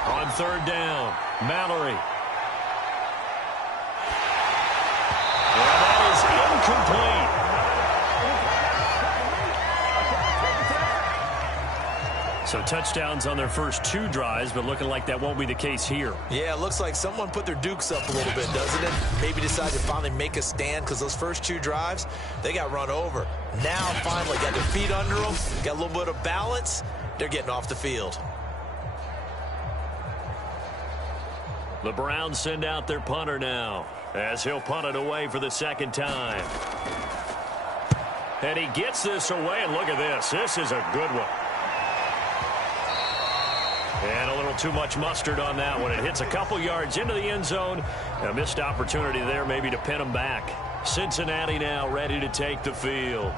On 3rd down, Mallory. And that is incomplete. So touchdowns on their first 2 drives, but looking like that won't be the case here. Yeah, it looks like someone put their dukes up a little bit, doesn't it? Maybe decided to finally make a stand because those first 2 drives, they got run over. Now, finally, got their feet under them, got a little bit of balance. They're getting off the field. The Browns send out their punter now as he'll punt it away for the 2nd time. And he gets this away, and look at this. This is a good one. And a little too much mustard on that one. It hits a couple yards into the end zone. A missed opportunity there maybe to pin them back. Cincinnati now ready to take the field.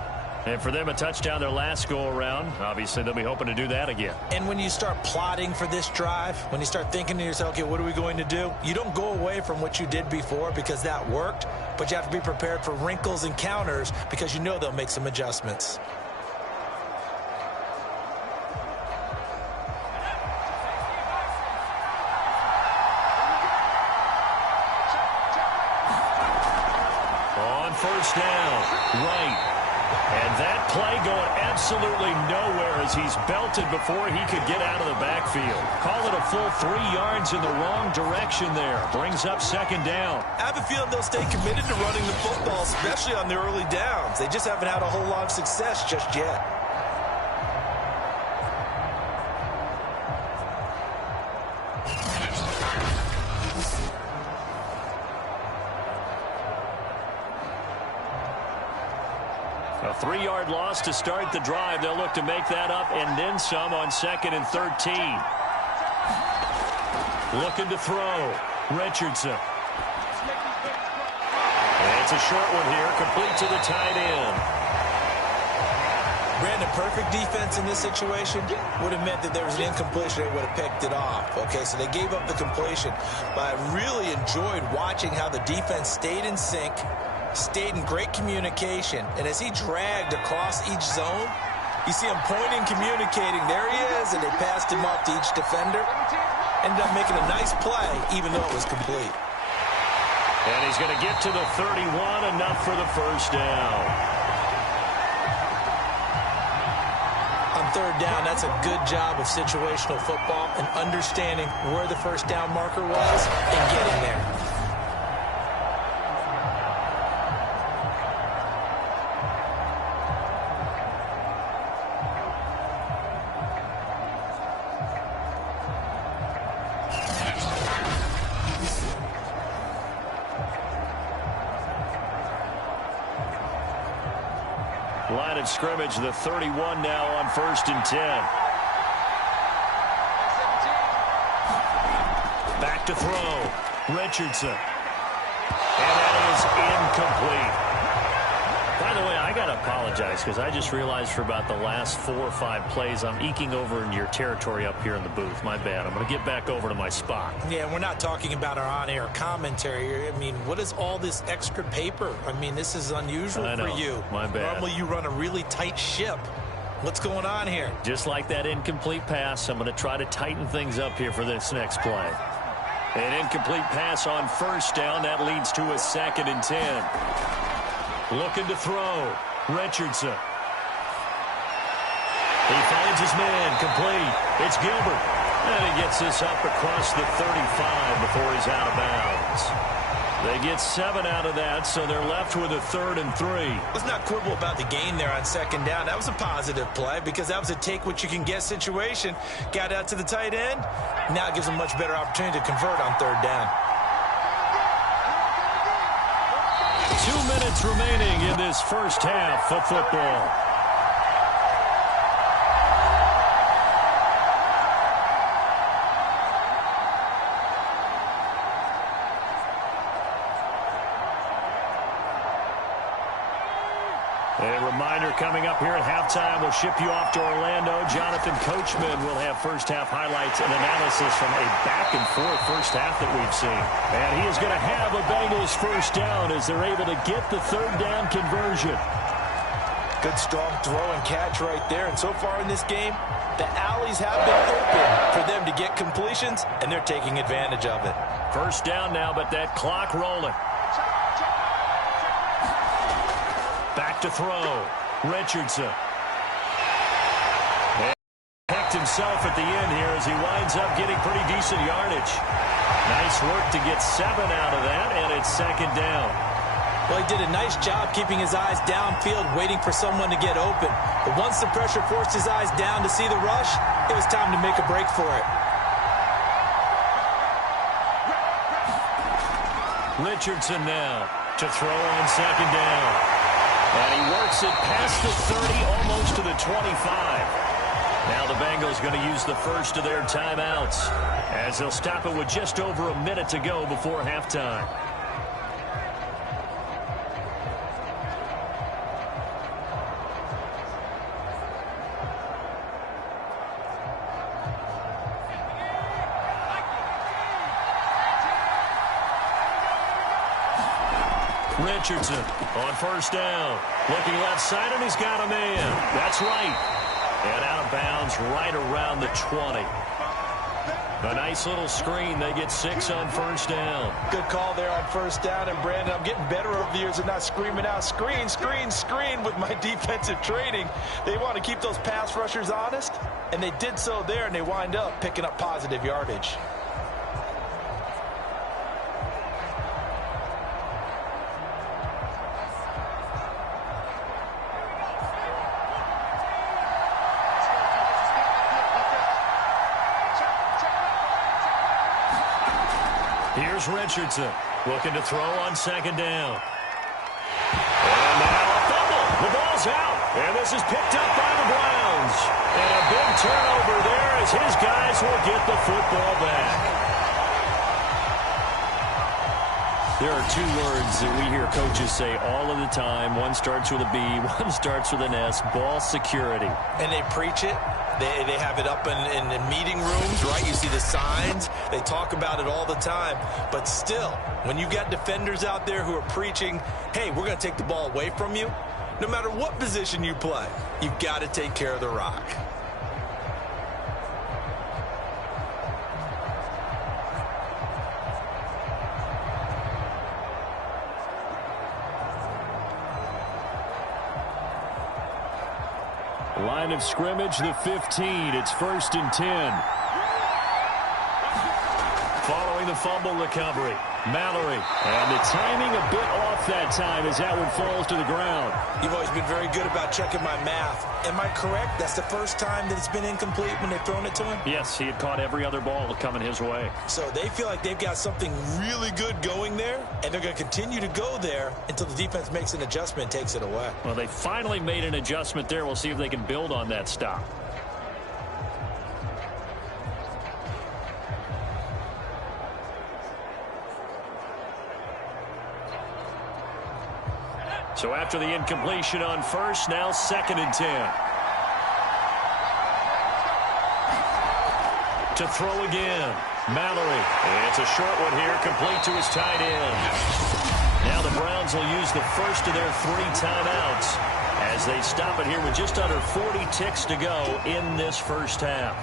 And for them, a touchdown their last go-around. Obviously, they'll be hoping to do that again. And when you start plotting for this drive, when you start thinking to yourself, okay, what are we going to do? You don't go away from what you did before because that worked, but you have to be prepared for wrinkles and counters because you know they'll make some adjustments. first down. Right. And that play going absolutely nowhere as he's belted before he could get out of the backfield. Call it a full 3 yards in the wrong direction there. Brings up second down. I have a feeling they'll stay committed to running the football, especially on the early downs. They just haven't had a whole lot of success just yet. A 3-yard loss to start the drive. They'll look to make that up and then some on 2nd and 13. Looking to throw. Richardson. And it's a short one here, complete to the tight end. Brandon, perfect defense in this situation would have meant that there was an incompletion. They would have picked it off. Okay, so they gave up the completion. But I really enjoyed watching how the defense stayed in sync, stayed in great communication, and as he dragged across each zone, you see him pointing, communicating. There he is, and they passed him off to each defender. Ended up making a nice play, even though it was complete. And he's going to get to the 31, enough for the first down. On third down, that's a good job of situational football and understanding where the first down marker was and getting there. Line of scrimmage, the 31 now on 1st and 10. Back to throw. Richardson. And that is incomplete. By the way, I got to apologize because I just realized for about the last 4 or 5 plays I'm eking over into your territory up here in the booth. My bad. I'm going to get back over to my spot. Yeah, we're not talking about our on-air commentary. I mean, what is all this extra paper? I mean, this is unusual for you. My bad. Normally you run a really tight ship. What's going on here? Just like that incomplete pass, I'm going to try to tighten things up here for this next play. An incomplete pass on first down. That leads to a 2nd and 10. Looking to throw. Richardson. He finds his man. Complete. It's Gilbert. And he gets this up across the 35 before he's out of bounds. They get 7 out of that, so they're left with a 3rd and 3. Let's not quibble about the gain there on second down. That was a positive play because that was a take-what-you-can-get situation. Got out to the tight end. Now it gives them a much better opportunity to convert on third down. 2 minutes remaining in this first half of football. A reminder coming up here at halftime, we'll ship you off to Orlando. Jonathan Coachman will have first half highlights and analysis from a back-and-forth first half that we've seen. And he is going to have a Bengals first down as they're able to get the third down conversion. Good strong throw and catch right there. And so far in this game, the alleys have been open for them to get completions, and they're taking advantage of it. First down now, but that clock rolling. Back to throw. Richardson. And picked himself at the end here as he winds up getting pretty decent yardage. Nice work to get 7 out of that, and it's second down. Well, he did a nice job keeping his eyes downfield, waiting for someone to get open. But once the pressure forced his eyes down to see the rush, it was time to make a break for it. Richardson now to throw on second down. And he works it past the 30, almost to the 25. Now the Bengals going to use the first of their timeouts as they'll stop it with just over a minute to go before halftime. Richardson on first down. Looking left side, and he's got a man. That's right. And out of bounds right around the 20. A nice little screen. They get 6 on first down. Good call there on first down. And, Brandon, I'm getting better over the years at not screaming out, screen, screen, screen with my defensive training. They want to keep those pass rushers honest, and they did so there, and they wind up picking up positive yardage. Here's Richardson looking to throw on second down. And now a fumble. The ball's out. And this is picked up by the Browns. And a big turnover there as his guys will get the football back. There are 2 words that we hear coaches say all of the time. One starts with a B, one starts with an S. Ball security. And they preach it. They have it up in meeting rooms, right? You see the signs. They talk about it all the time. But still, when you got defenders out there who are preaching, hey, we're going to take the ball away from you, no matter what position you play, you've got to take care of the rock. Line of scrimmage, the 15. It's 1st and 10. Following the fumble recovery, Mallory. And the timing a bit off that time as that one falls to the ground. You've always been very good about checking my math. Am I correct? That's the first time that it's been incomplete when they've thrown it to him? Yes, he had caught every other ball coming his way. So they feel like they've got something really good going there, and they're going to continue to go there until the defense makes an adjustment and takes it away. Well, they finally made an adjustment there. We'll see if they can build on that stop. So after the incompletion on first, now 2nd and 10. To throw again, Mallory. It's a short one here, complete to his tight end. Now the Browns will use the first of their 3 timeouts as they stop it here with just under 40 ticks to go in this first half.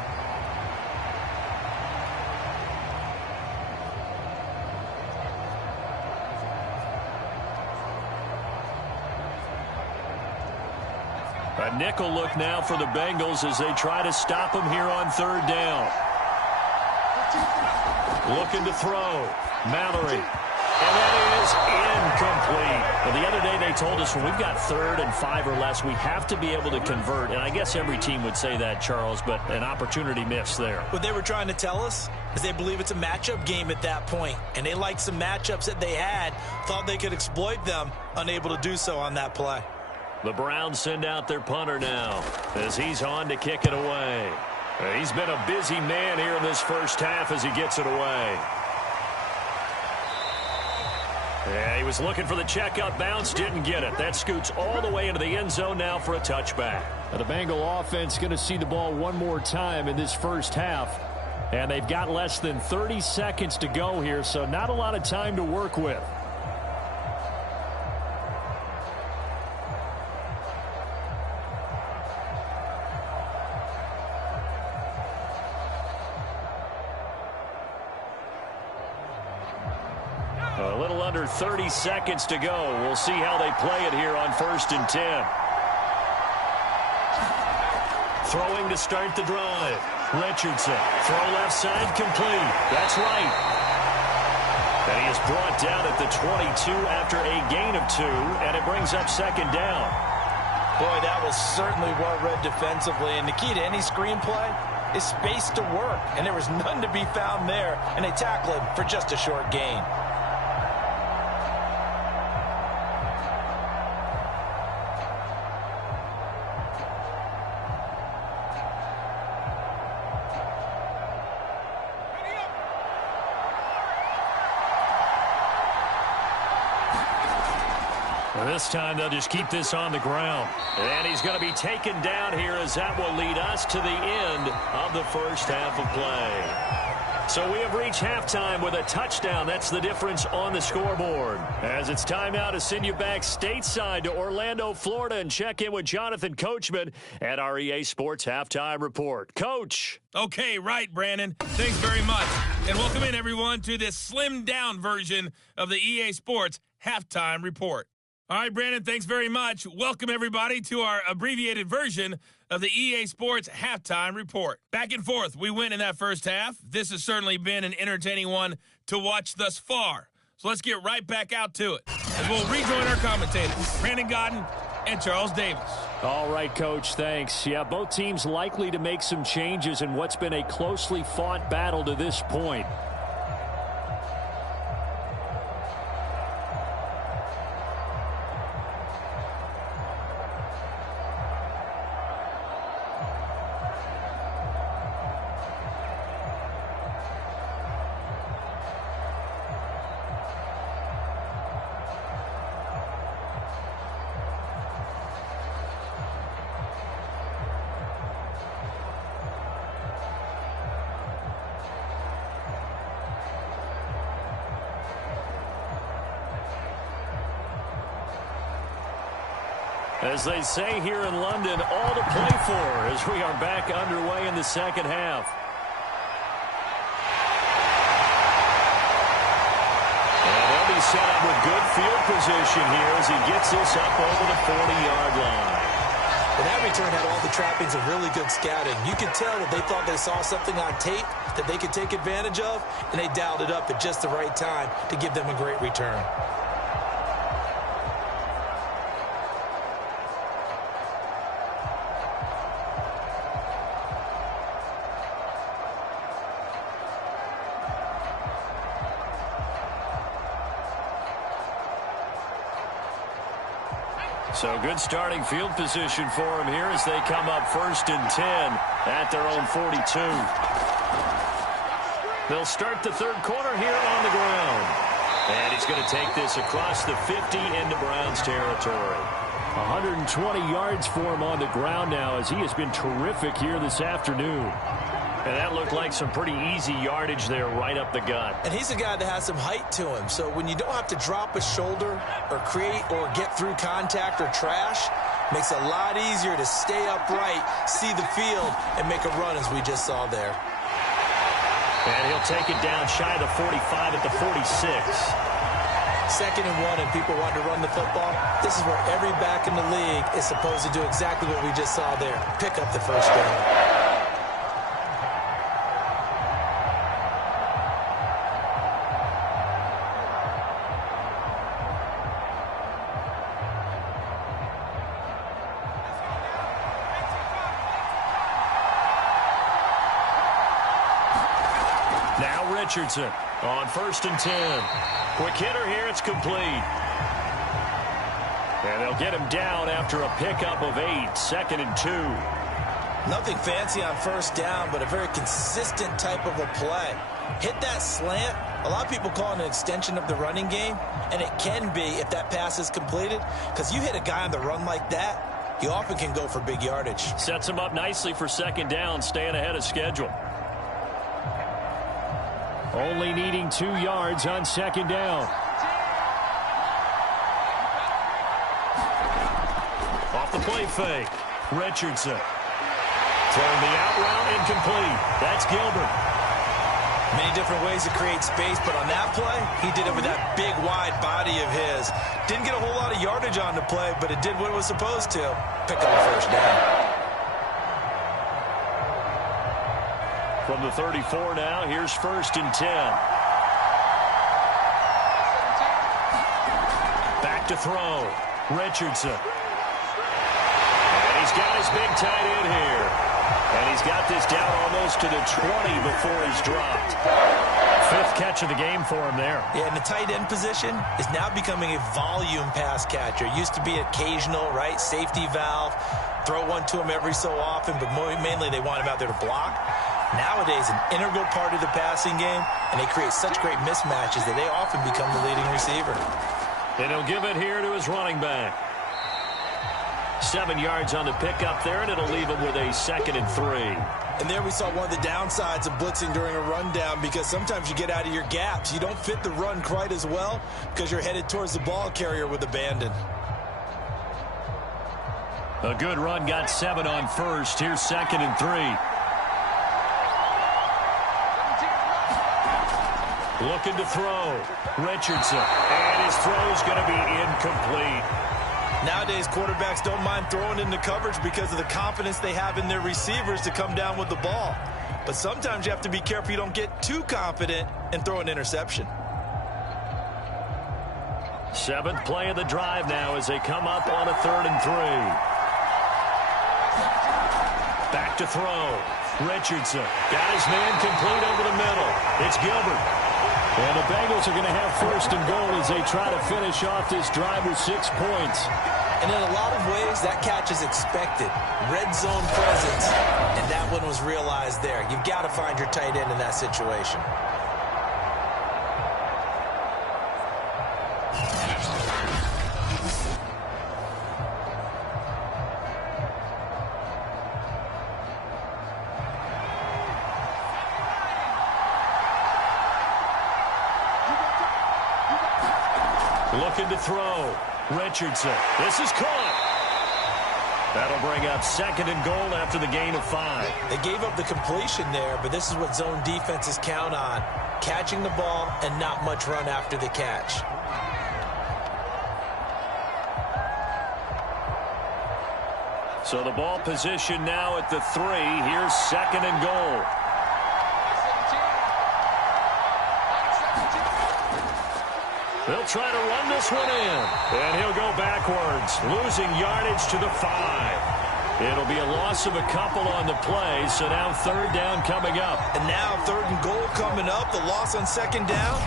A nickel look now for the Bengals as they try to stop him here on 3rd down. Looking to throw. Mallory. And that is incomplete. Well, the other day they told us when we've got 3rd and 5 or less, we have to be able to convert. And I guess every team would say that, Charles, but an opportunity missed there. What they were trying to tell us is they believe it's a matchup game at that point. And they liked some matchups that they had, thought they could exploit them, unable to do so on that play. The Browns send out their punter now as he's on to kick it away. He's been a busy man here in this first half as he gets it away. Yeah, he was looking for the checkout bounce, didn't get it. That scoots all the way into the end zone now for a touchback. Now the Bengal offense going to see the ball one more time in this first half. And they've got less than 30 seconds to go here, so not a lot of time to work with. A little under 30 seconds to go. We'll see how they play it here on 1st and 10. Throwing to start the drive. Richardson. Throw left side complete. That's right. And he is brought down at the 22 after a gain of 2, and it brings up 2nd down. Boy, that was certainly well read defensively. And the key to any screenplay is space to work. And there was none to be found there. And they tackle him for just a short gain. This time they'll just keep this on the ground. And he's going to be taken down here as that will lead us to the end of the first half of play. So we have reached halftime with a touchdown. That's the difference on the scoreboard. As it's time now to send you back stateside to Orlando, Florida, and check in with Jonathan Coachman at our EA Sports Halftime Report. Coach. Okay, right, Brandon. Thanks very much. And welcome in, everyone, to this slimmed-down version of the EA Sports Halftime Report. All right, Brandon, thanks very much. Welcome, everybody, to our abbreviated version of the EA Sports Halftime Report. Back and forth, we win in that first half. This has certainly been an entertaining one to watch thus far. So let's get right back out to it, as we'll rejoin our commentators, Brandon Godden and Charles Davis. All right, Coach, thanks. Yeah, both teams likely to make some changes in what's been a closely fought battle to this point. As they say here in London, all to play for as we are back underway in the second half. And they'll be set up with good field position here as he gets this up over the 40-yard line. And that return had all the trappings of really good scouting. You could tell that they thought they saw something on tape that they could take advantage of, and they dialed it up at just the right time to give them a great return. So good starting field position for him here as they come up 1st and 10 at their own 42. They'll start the third quarter here on the ground. And he's going to take this across the 50 into Browns territory. 120 yards for him on the ground now as he has been terrific here this afternoon. And that looked like some pretty easy yardage there right up the gut. And he's a guy that has some height to him. So when you don't have to drop a shoulder or create or get through contact or trash, makes it a lot easier to stay upright, see the field, and make a run as we just saw there. And he'll take it down shy of the 45 at the 46. 2nd and 1 and people want to run the football. This is where every back in the league is supposed to do exactly what we just saw there. Pick up the first down. Richardson on 1st and 10. Quick hitter here. It's complete. And they'll get him down after a pickup of 8. 2nd and 2. Nothing fancy on 1st down, but a very consistent type of a play. Hit that slant. A lot of people call it an extension of the running game, and it can be if that pass is completed, because you hit a guy on the run like that, he often can go for big yardage. Sets him up nicely for 2nd down, staying ahead of schedule. Only needing 2 yards on 2nd down. Off the play fake. Richardson. Throwing the out route incomplete. That's Gilbert. Many different ways to create space, but on that play, he did it with that big, wide body of his. Didn't get a whole lot of yardage on the play, but it did what it was supposed to. Pick up a 1st down. From the 34 now, here's 1st and 10. Back to throw. Richardson. And he's got his big tight end here. And he's got this down almost to the 20 before he's dropped. 5th catch of the game for him there. Yeah, and the tight end position is now becoming a volume pass catcher. Used to be occasional, right? Safety valve. Throw one to him every so often, but mainly they want him out there to block. Nowadays, an integral part of the passing game, and they create such great mismatches that they often become the leading receiver. And he'll give it here to his running back. 7 yards on the pickup there, and it'll leave him with a 2nd and 3. And there we saw one of the downsides of blitzing during a rundown, because sometimes you get out of your gaps. You don't fit the run quite as well because you're headed towards the ball carrier with abandon. A good run got 7 on first. Here's 2nd and 3. Looking to throw. Richardson. And his throw's going to be incomplete. Nowadays, quarterbacks don't mind throwing into coverage because of the confidence they have in their receivers to come down with the ball. But sometimes you have to be careful you don't get too confident and throw an interception. 7th play of the drive now as they come up on a 3rd and 3. Back to throw. Richardson got his man complete over the middle. It's Gilbert. And the Bengals are going to have 1st and goal as they try to finish off this drive with 6 points. And in a lot of ways, that catch is expected. Red zone presence, and that one was realized there. You've got to find your tight end in that situation. Looking to throw. Richardson. This is caught. That'll bring up 2nd and goal after the gain of 5. They gave up the completion there, but this is what zone defenses count on. Catching the ball and not much run after the catch. So the ball position now at the 3. Here's 2nd and goal. They'll try to run this one in. And he'll go backwards, losing yardage to the 5. It'll be a loss of a couple on the play, so now 3rd down coming up. And now 3rd and goal coming up, the loss on 2nd down.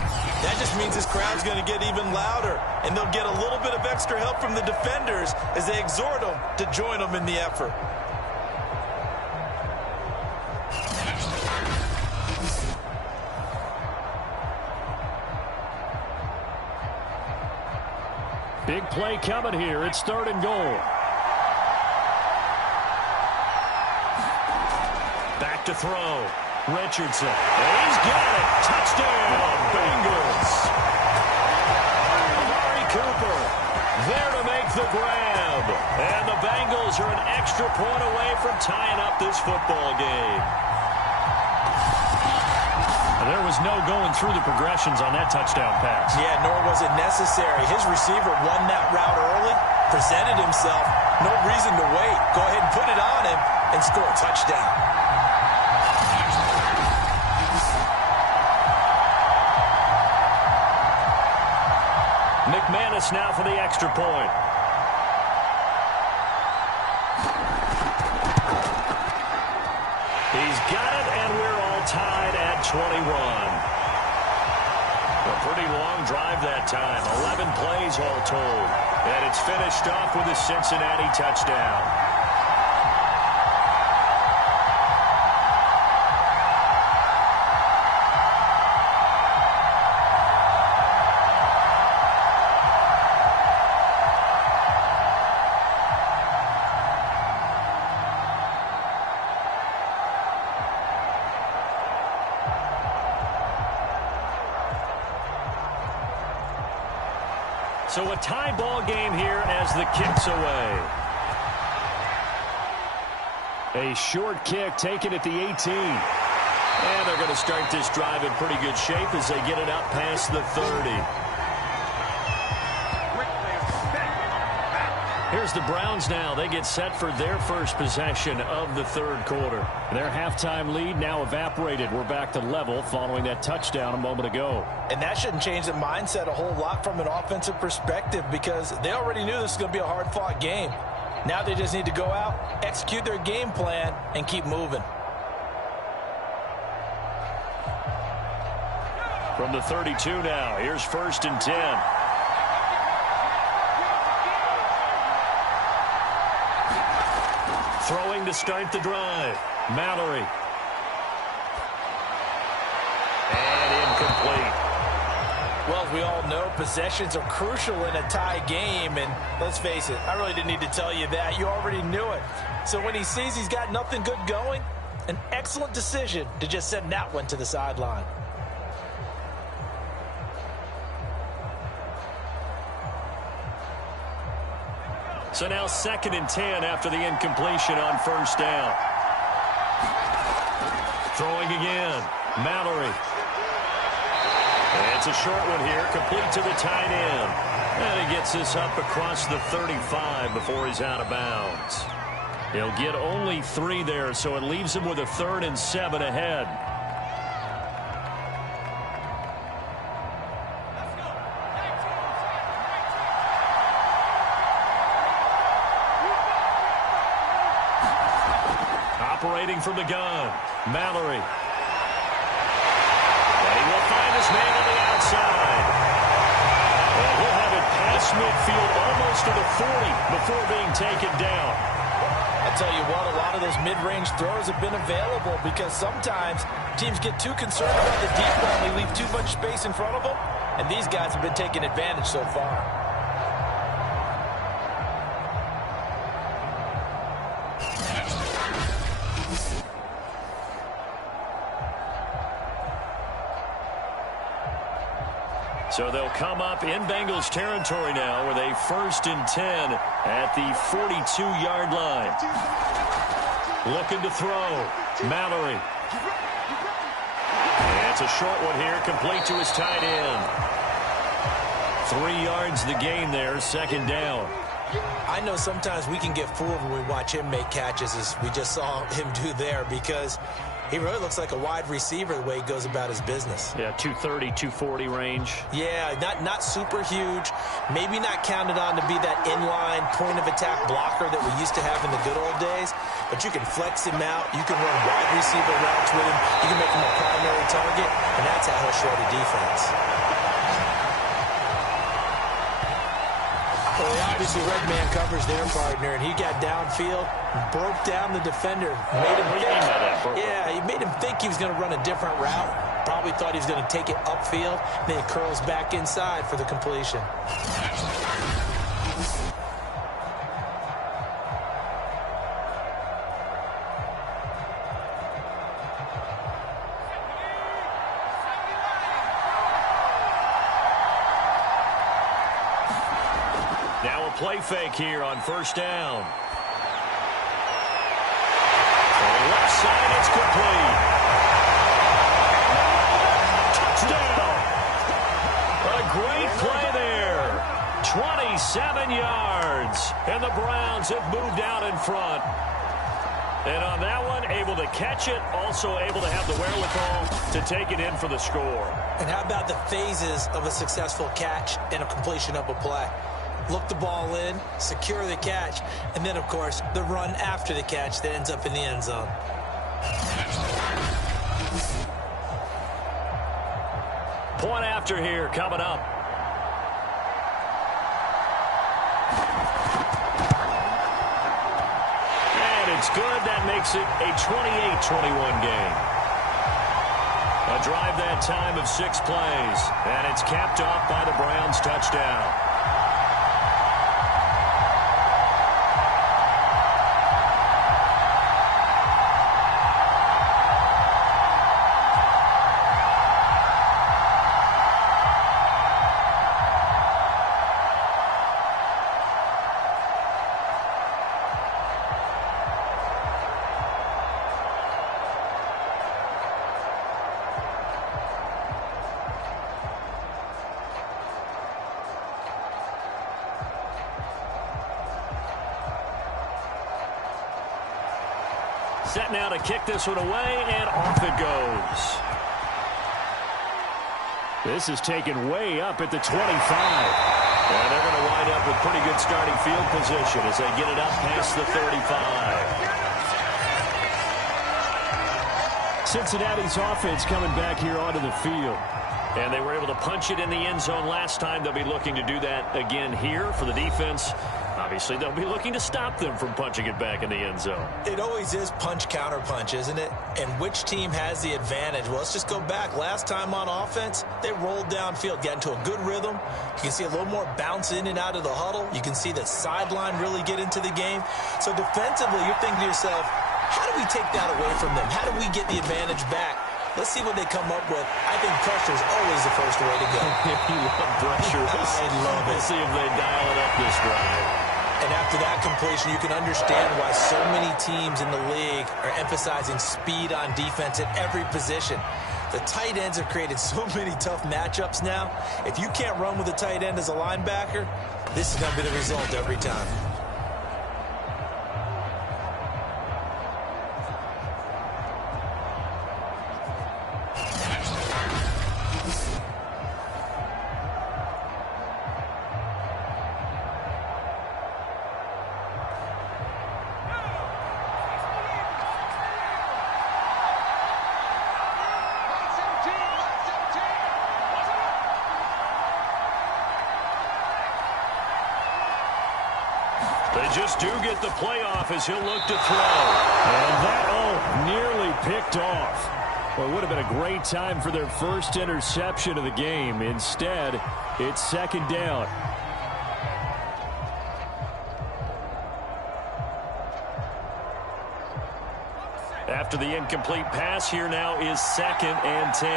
That just means this crowd's going to get even louder, and they'll get a little bit of extra help from the defenders as they exhort them to join them in the effort. Big play coming here. It's 3rd and goal. Back to throw. Richardson. And he's got it. Touchdown, Bengals. Amari Cooper there to make the grab. And the Bengals are an extra point away from tying up this football game. There was no going through the progressions on that touchdown pass. Yeah, nor was it necessary. His receiver won that route early, presented himself. No reason to wait. Go ahead and put it on him and score a touchdown. McManus now for the extra point. He's got it, and we're all tied at 21. A pretty long drive that time. 11 plays all told. And it's finished off with a Cincinnati touchdown. So a tie ball game here as the kick's away. A short kick taken at the 18. And they're going to start this drive in pretty good shape as they get it up past the 30. Here's the Browns now. They get set for their first possession of the 3rd quarter. Their halftime lead now evaporated. We're back to level following that touchdown a moment ago. And that shouldn't change the mindset a whole lot from an offensive perspective, because they already knew this was going to be a hard-fought game. Now they just need to go out, execute their game plan, and keep moving. From the 32 now, here's 1st and 10. Throwing to start the drive. Mallory. And incomplete. Well, Well, as we all know, possessions are crucial in a tie game. And let's face it, I really didn't need to tell you that. You already knew it. So when he sees he's got nothing good going, an excellent decision to just send that one to the sideline. So now 2nd and 10 after the incompletion on first down. Throwing again. Mallory. It's a short one here, complete to the tight end. And he gets this up across the 35 before he's out of bounds. He'll get only 3 there, so it leaves him with a 3rd and 7 ahead. Operating from the gun, Mallory. And he will find his man on the outside. And he'll have it past midfield almost to the 40 before being taken down. I tell you what, a lot of those mid-range throws have been available because sometimes teams get too concerned about the deep ball and they leave too much space in front of them, and these guys have been taking advantage so far. So they'll come up in Bengals territory now with a 1st and 10 at the 42-yard line. Looking to throw. Mallory. And it's a short one here, complete to his tight end. 3 yards the gain there, 2nd down. I know sometimes we can get fooled when we watch him make catches, as we just saw him do there, because he really looks like a wide receiver the way he goes about his business. Yeah, 230, 240 range. Yeah, not super huge. Maybe not counted on to be that inline point-of-attack blocker that we used to have in the good old days. But you can flex him out. You can run wide receiver routes with him. You can make him a primary target, and that's how he'll show the defense. Well, he obviously red man covers their partner, and he got downfield, broke down the defender, made him think. Yeah, he made him think he was going to run a different route. Probably thought he was going to take it upfield. Then he curls back inside for the completion. Now a play fake here on first down. Left side, it's complete. Touchdown. A great play there. 27 yards. And the Browns have moved out in front. And on that one, able to catch it, also able to have the wherewithal to take it in for the score. And how about the phases of a successful catch and a completion of a play? Look the ball in, secure the catch, and then, of course, the run after the catch that ends up in the end zone. Point after here coming up. And it's good. That makes it a 28-21 game. A drive that time of 6 plays, and it's capped off by the Browns' touchdown. Set now to kick this one away, and off it goes. This is taken way up at the 25. And they're going to wind up with pretty good starting field position as they get it up past the 35. Cincinnati's offense coming back here onto the field. And they were able to punch it in the end zone last time. They'll be looking to do that again here for the defense. Obviously, they'll be looking to stop them from punching it back in the end zone. It always is punch, counter punch, isn't it? And which team has the advantage? Well, let's just go back. Last time on offense, they rolled downfield, got into a good rhythm. You can see a little more bounce in and out of the huddle. You can see the sideline really get into the game. So defensively, you're thinking to yourself, how do we take that away from them? How do we get the advantage back? Let's see what they come up with. I think pressure is always the first way to go. You love pressure. I love it. We'll see if they dial it up this drive. And after that completion, you can understand why so many teams in the league are emphasizing speed on defense at every position. The tight ends have created so many tough matchups now. If you can't run with a tight end as a linebacker, this is going to be the result every time. They just do get the playoff as he'll look to throw. And that, nearly picked off. Well, it would have been a great time for their first interception of the game. Instead, it's second down. After the incomplete pass, here now is 2nd and 10.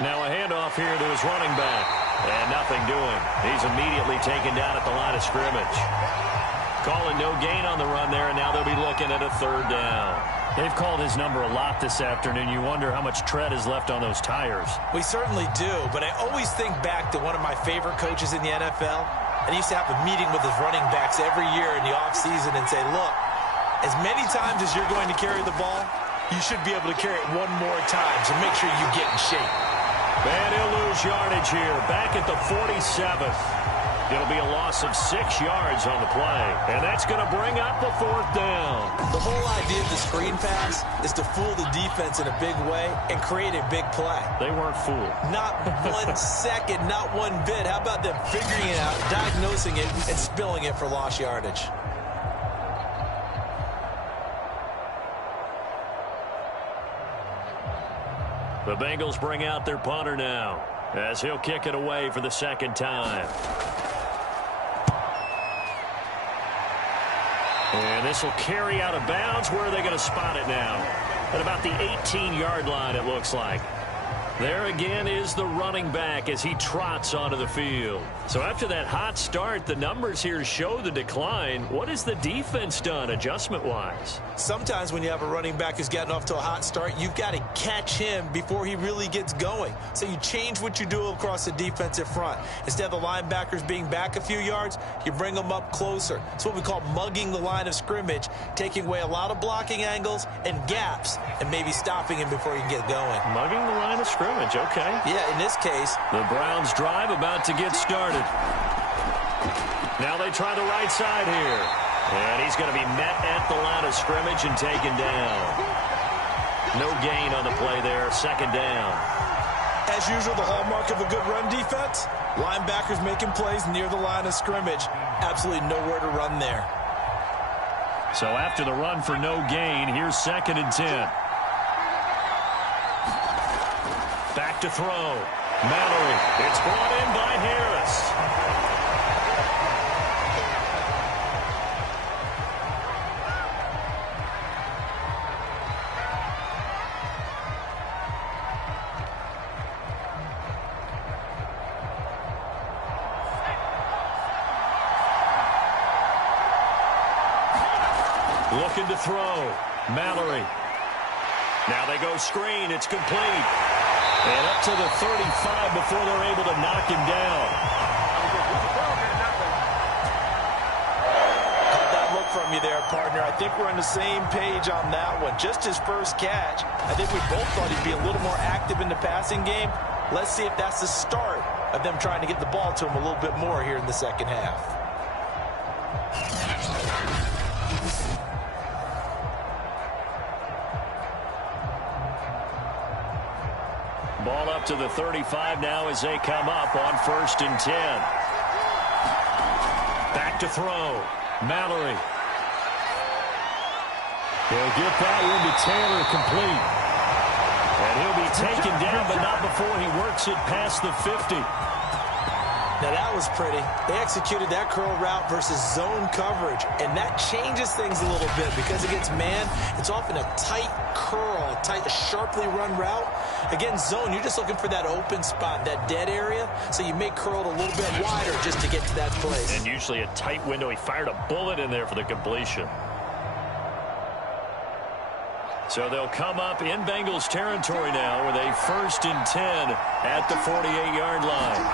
Now a handoff here to his running back. And nothing doing. He's immediately taken down at the line of scrimmage. Calling no gain on the run there, and now they'll be looking at a 3rd down. They've called his number a lot this afternoon. You wonder how much tread is left on those tires. We certainly do, but I always think back to one of my favorite coaches in the NFL. And he used to have a meeting with his running backs every year in the offseason and say, look, as many times as you're going to carry the ball, you should be able to carry it one more time, so make sure you get in shape. And he'll lose yardage here, back at the 47th. It'll be a loss of 6 yards on the play, and that's going to bring up the 4th down. The whole idea of the screen pass is to fool the defense in a big way and create a big play. They weren't fooled. Not 1 second, not one bit. How about them figuring it out, diagnosing it, and spilling it for lost yardage? The Bengals bring out their punter now as he'll kick it away for the 2nd time. And this will carry out of bounds. Where are they going to spot it now? At about the 18-yard line, it looks like. There again is the running back as he trots onto the field. So after that hot start, the numbers here show the decline. What has the defense done adjustment-wise? Sometimes when you have a running back who's gotten off to a hot start, you've got to catch him before he really gets going. So you change what you do across the defensive front. Instead of the linebackers being back a few yards, you bring them up closer. It's what we call mugging the line of scrimmage, taking away a lot of blocking angles and gaps and maybe stopping him before he can get going. Mugging the line of scrimmage, okay. Yeah, in this case. The Browns drive about to get started. Now they try the right side here. And he's going to be met at the line of scrimmage and taken down. No gain on the play there, 2nd down. As usual, the hallmark of a good run defense, linebackers making plays near the line of scrimmage. Absolutely nowhere to run there. So after the run for no gain, here's 2nd and 10. Back to throw. Mallory. It's brought in by Harris. Looking to throw. Mallory. Now they go screen. It's complete. And up to the 35 before they're able to knock him down. Caught that look from you there, partner. I think we're on the same page on that one. Just his first catch. I think we both thought he'd be a little more active in the passing game. Let's see if that's the start of them trying to get the ball to him a little bit more here in the second half. up to the 35 now as they come up on 1st and 10. Back to throw. Mallory. He'll get that one to Taylor, complete. And he'll be taken down, but not before he works it past the 50. Now that was pretty. They executed that curl route versus zone coverage, and that changes things a little bit because against man, it's often a tight curl, a sharply run route. Against zone, you're just looking for that open spot, that dead area, so you may curl it a little bit wider just to get to that place. And usually a tight window. He fired a bullet in there for the completion. So they'll come up in Bengals territory now with a 1st and 10 at the 48-yard line.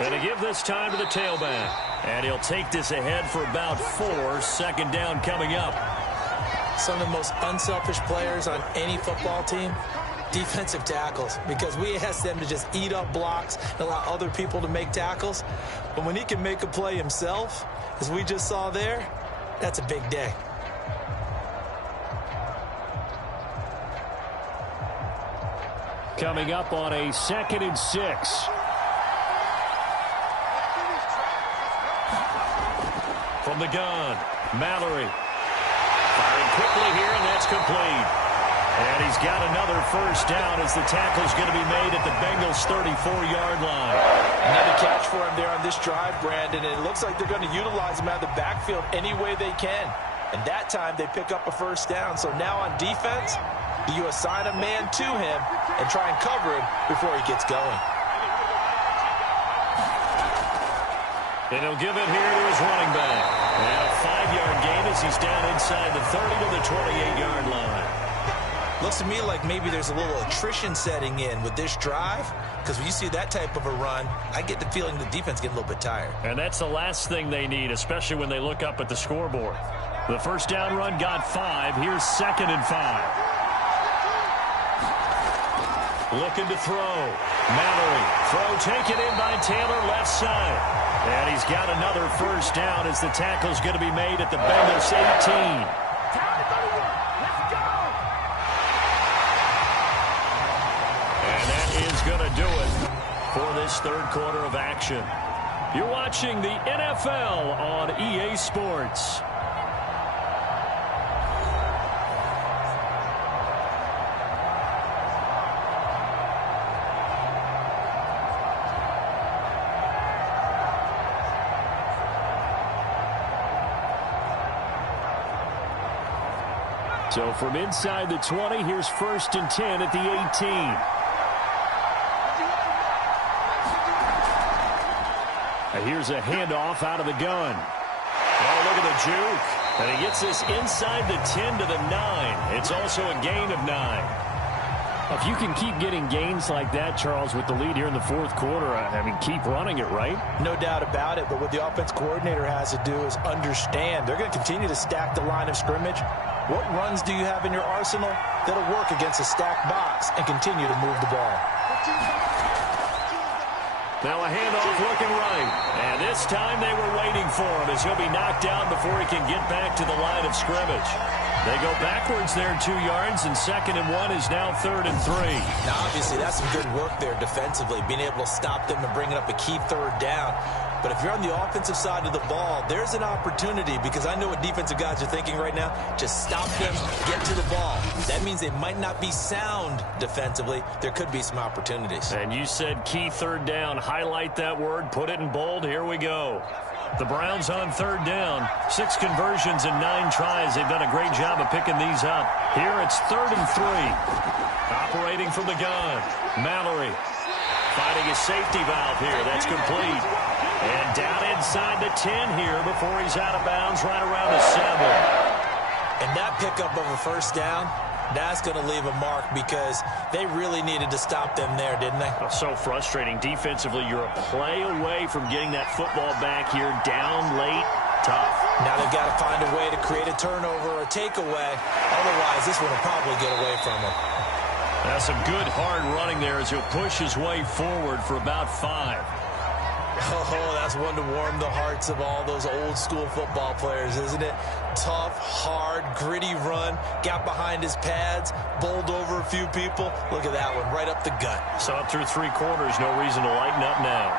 And to give this time to the tailback. And he'll take this ahead for about 4. 2nd down coming up. Some of the most unselfish players on any football team, defensive tackles, because we ask them to just eat up blocks and allow other people to make tackles. But when he can make a play himself, as we just saw there, that's a big day. Coming up on a 2nd and 6. From the gun, Mallory. Firing quickly here, and that's complete. And he's got another 1st down as the tackle's going to be made at the Bengals' 34-yard line. Another catch for him there on this drive, Brandon, and it looks like they're going to utilize him out of the backfield any way they can. And that time they pick up a 1st down. So now on defense, do you assign a man to him and try and cover him before he gets going? And he'll give it here to his running back. And a 5-yard gain as he's down inside the 30 to the 28-yard line. Looks to me like maybe there's a little attrition setting in with this drive, because when you see that type of a run, I get the feeling the defense getting a little bit tired. And that's the last thing they need, especially when they look up at the scoreboard. The 1st down run got 5. Here's 2nd and 5. Looking to throw. Mallory. Throw taken in by Taylor, left side. And he's got another 1st down as the tackle's going to be made at the Bengals 18. And that is going to do it for this 3rd quarter of action. You're watching the NFL on EA Sports. So from inside the 20, here's 1st and 10 at the 18. And here's a handoff out of the gun. Oh, look at the juke. And he gets this inside the 10 to the 9. It's also a gain of 9. If you can keep getting gains like that, Charles, with the lead here in the 4th quarter, I mean, keep running it, right? No doubt about it, but what the offense coordinator has to do is understand. They're going to continue to stack the line of scrimmage. What runs do you have in your arsenal that'll work against a stacked box and continue to move the ball? Now a handoff looking right. And this time they were waiting for him as he'll be knocked down before he can get back to the line of scrimmage. They go backwards there 2 yards, and 2nd and 1 is now 3rd and 3. Now, obviously, that's some good work there defensively, being able to stop them and bringing up a key 3rd down. But if you're on the offensive side of the ball, there's an opportunity, because I know what defensive guys are thinking right now. Just stop them, get to the ball. That means they might not be sound defensively. There could be some opportunities. And you said key 3rd down. Highlight that word, put it in bold. Here we go. The Browns on 3rd down. 6 conversions and 9 tries. They've done a great job of picking these up. Here it's 3rd and 3. Operating from the gun. Mallory finding a safety valve here. That's complete. And down inside the 10 here before he's out of bounds, right around the 7. And that pickup of a 1st down, that's going to leave a mark, because they really needed to stop them there, didn't they? Oh, so frustrating. Defensively, you're a play away from getting that football back here. Down late, tough. Now they've got to find a way to create a turnover or takeaway. Otherwise, this one will probably get away from them. That's some good hard running there as he'll push his way forward for about 5. Oh, that's one to warm the hearts of all those old school football players, isn't it? Tough, hard, gritty run, got behind his pads, bowled over a few people. Look at that one, right up the gut. So up through 3 quarters, no reason to lighten up now.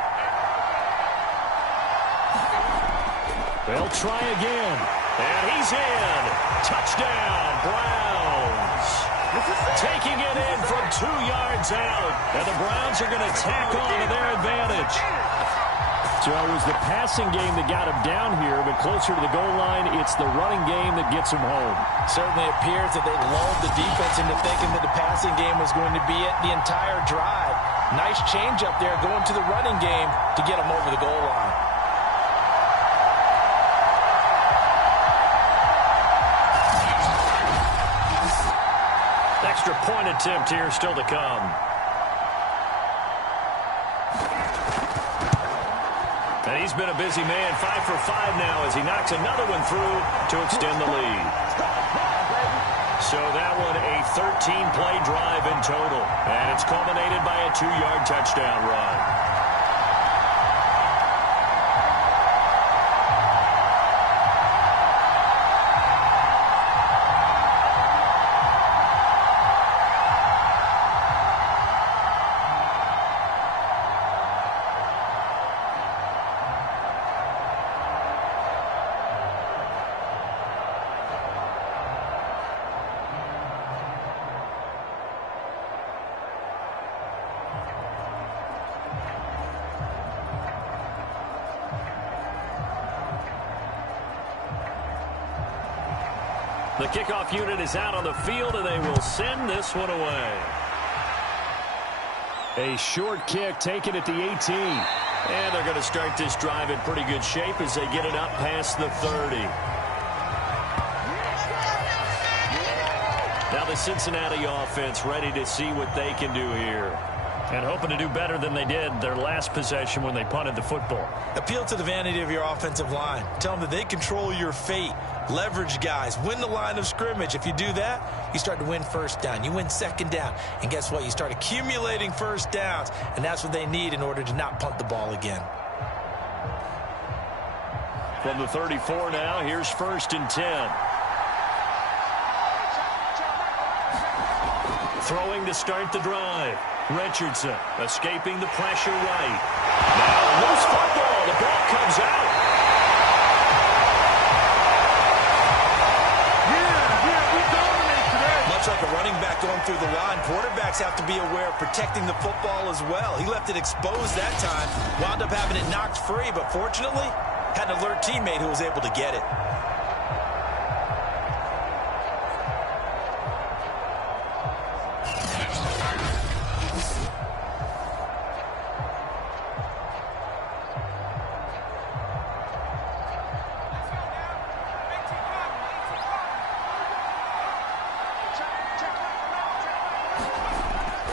They'll try again. And he's in. Touchdown, Browns. Taking it in from 2 yards out. And the Browns are going to tack on to their advantage. So it was the passing game that got him down here, but closer to the goal line, it's the running game that gets him home. Certainly appears that they lulled the defense into thinking that the passing game was going to be it the entire drive. Nice change up there going to the running game to get him over the goal line. Extra point attempt here still to come. And he's been a busy man, 5 for 5 now as he knocks another one through to extend the lead. So that one a 13-play drive in total. And it's culminated by a 2-yard touchdown run. The kickoff unit is out on the field, and they will send this one away. A short kick taken at the 18. And they're going to start this drive in pretty good shape as they get it up past the 30. Now the Cincinnati offense ready to see what they can do here. And hoping to do better than they did their last possession when they punted the football. Appeal to the vanity of your offensive line. Tell them that they control your fate. Leverage guys. Win the line of scrimmage. If you do that, you start to win first down. You win second down. And guess what? You start accumulating first downs. And that's what they need in order to not punt the ball again. From the 34 now, here's 1st and 10. Throwing to start the drive. Richardson escaping the pressure right. Now loose football. The ball comes out. Much like a running back going through the line, quarterbacks have to be aware of protecting the football as well. He left it exposed that time, wound up having it knocked free, but fortunately had an alert teammate who was able to get it.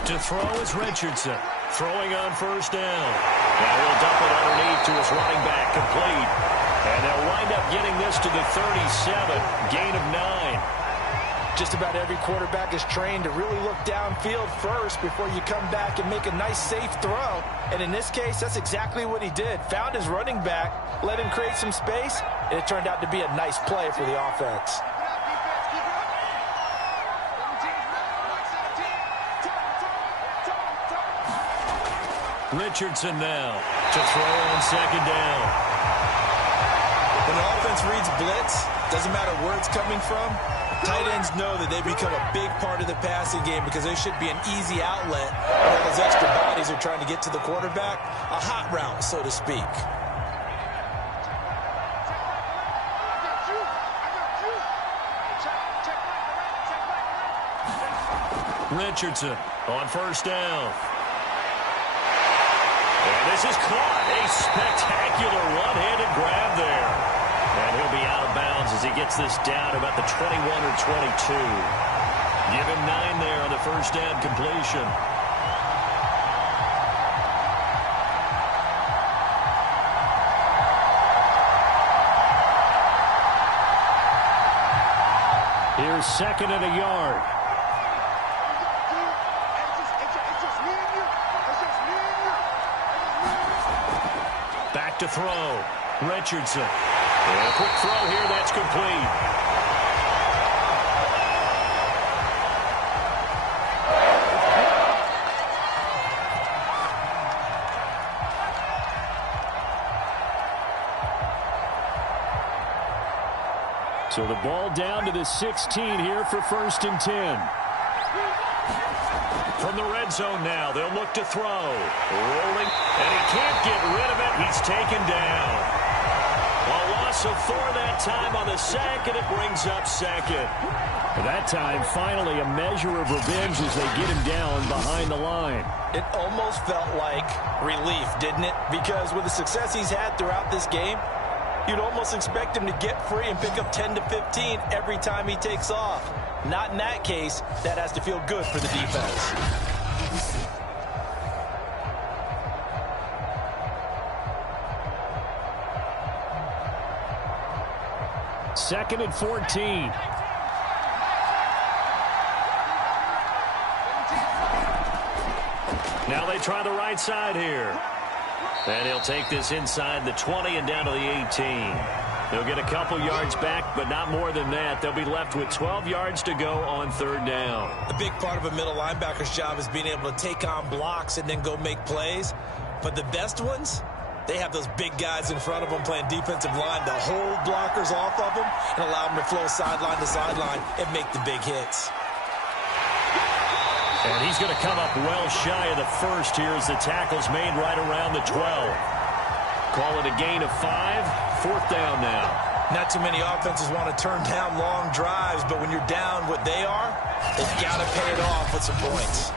To throw is Richardson. Throwing on 1st down. Now he'll dump it underneath to his running back, complete. And they'll wind up getting this to the 37, gain of 9. Just about every quarterback is trained to really look downfield first before you come back and make a nice, safe throw. And in this case, that's exactly what he did. Found his running back, let him create some space, and it turned out to be a nice play for the offense. Richardson now to throw on 2nd down. When an offense reads blitz, doesn't matter where it's coming from, tight ends know that they become a big part of the passing game because they should be an easy outlet when all those extra bodies are trying to get to the quarterback. A hot route, so to speak. Richardson on 1st down. And this is caught. A spectacular one-handed grab there. And he'll be out of bounds as he gets this down about the 21 or 22. Give him 9 there on the 1st down completion. Here's 2nd and a yard. to throw. Richardson. And a quick throw here. That's complete. So the ball down to the 16 here for 1st and 10. From the red zone now, they'll look to throw. Rolling, and he can't get rid of it. He's taken down. A loss of 4 that time on the sack, and it brings up 2nd. That time, finally, a measure of revenge as they get him down behind the line. It almost felt like relief, didn't it? Because with the success he's had throughout this game, you'd almost expect him to get free and pick up 10 to 15 every time he takes off. Not in that case. That has to feel good for the defense. Second and 14. Now they try the right side here. And he'll take this inside the 20 and down to the 18. They'll get a couple yards back, but not more than that. They'll be left with 12 yards to go on 3rd down. A big part of a middle linebacker's job is being able to take on blocks and then go make plays. But the best ones, they have those big guys in front of them playing defensive line to hold blockers off of them and allow them to flow sideline to sideline and make the big hits. And he's going to come up well shy of the 1st here as the tackle's made right around the 12. Call it a gain of 5. 4th down now. Not too many offenses want to turn down long drives, but when you're down what they are, they've got to pay it off with some points.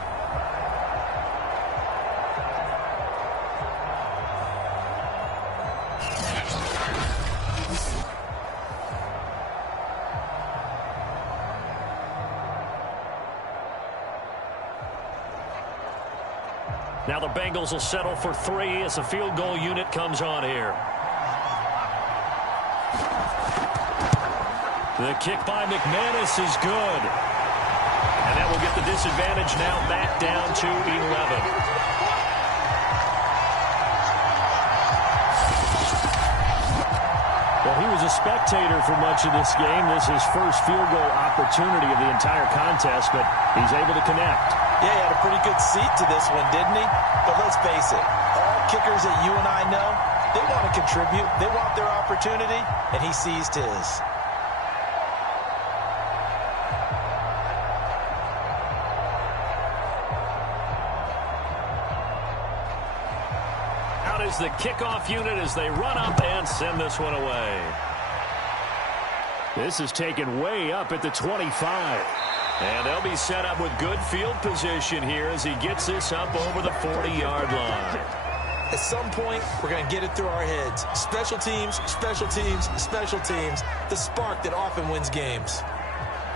Now the Bengals will settle for 3 as the field goal unit comes on here. The kick by McManus is good. And that will get the disadvantage now back down to 11. Well, he was a spectator for much of this game. This is his first field goal opportunity of the entire contest, but he's able to connect. Yeah, he had a pretty good seat to this one, didn't he? But let's face it, all kickers that you and I know, they want to contribute. They want their opportunity, and he seized his. Out is the kickoff unit as they run up and send this one away. This is taken way up at the 25. And they'll be set up with good field position here as he gets this up over the 40-yard line. At some point, we're going to get it through our heads. Special teams, special teams, special teams. The spark that often wins games.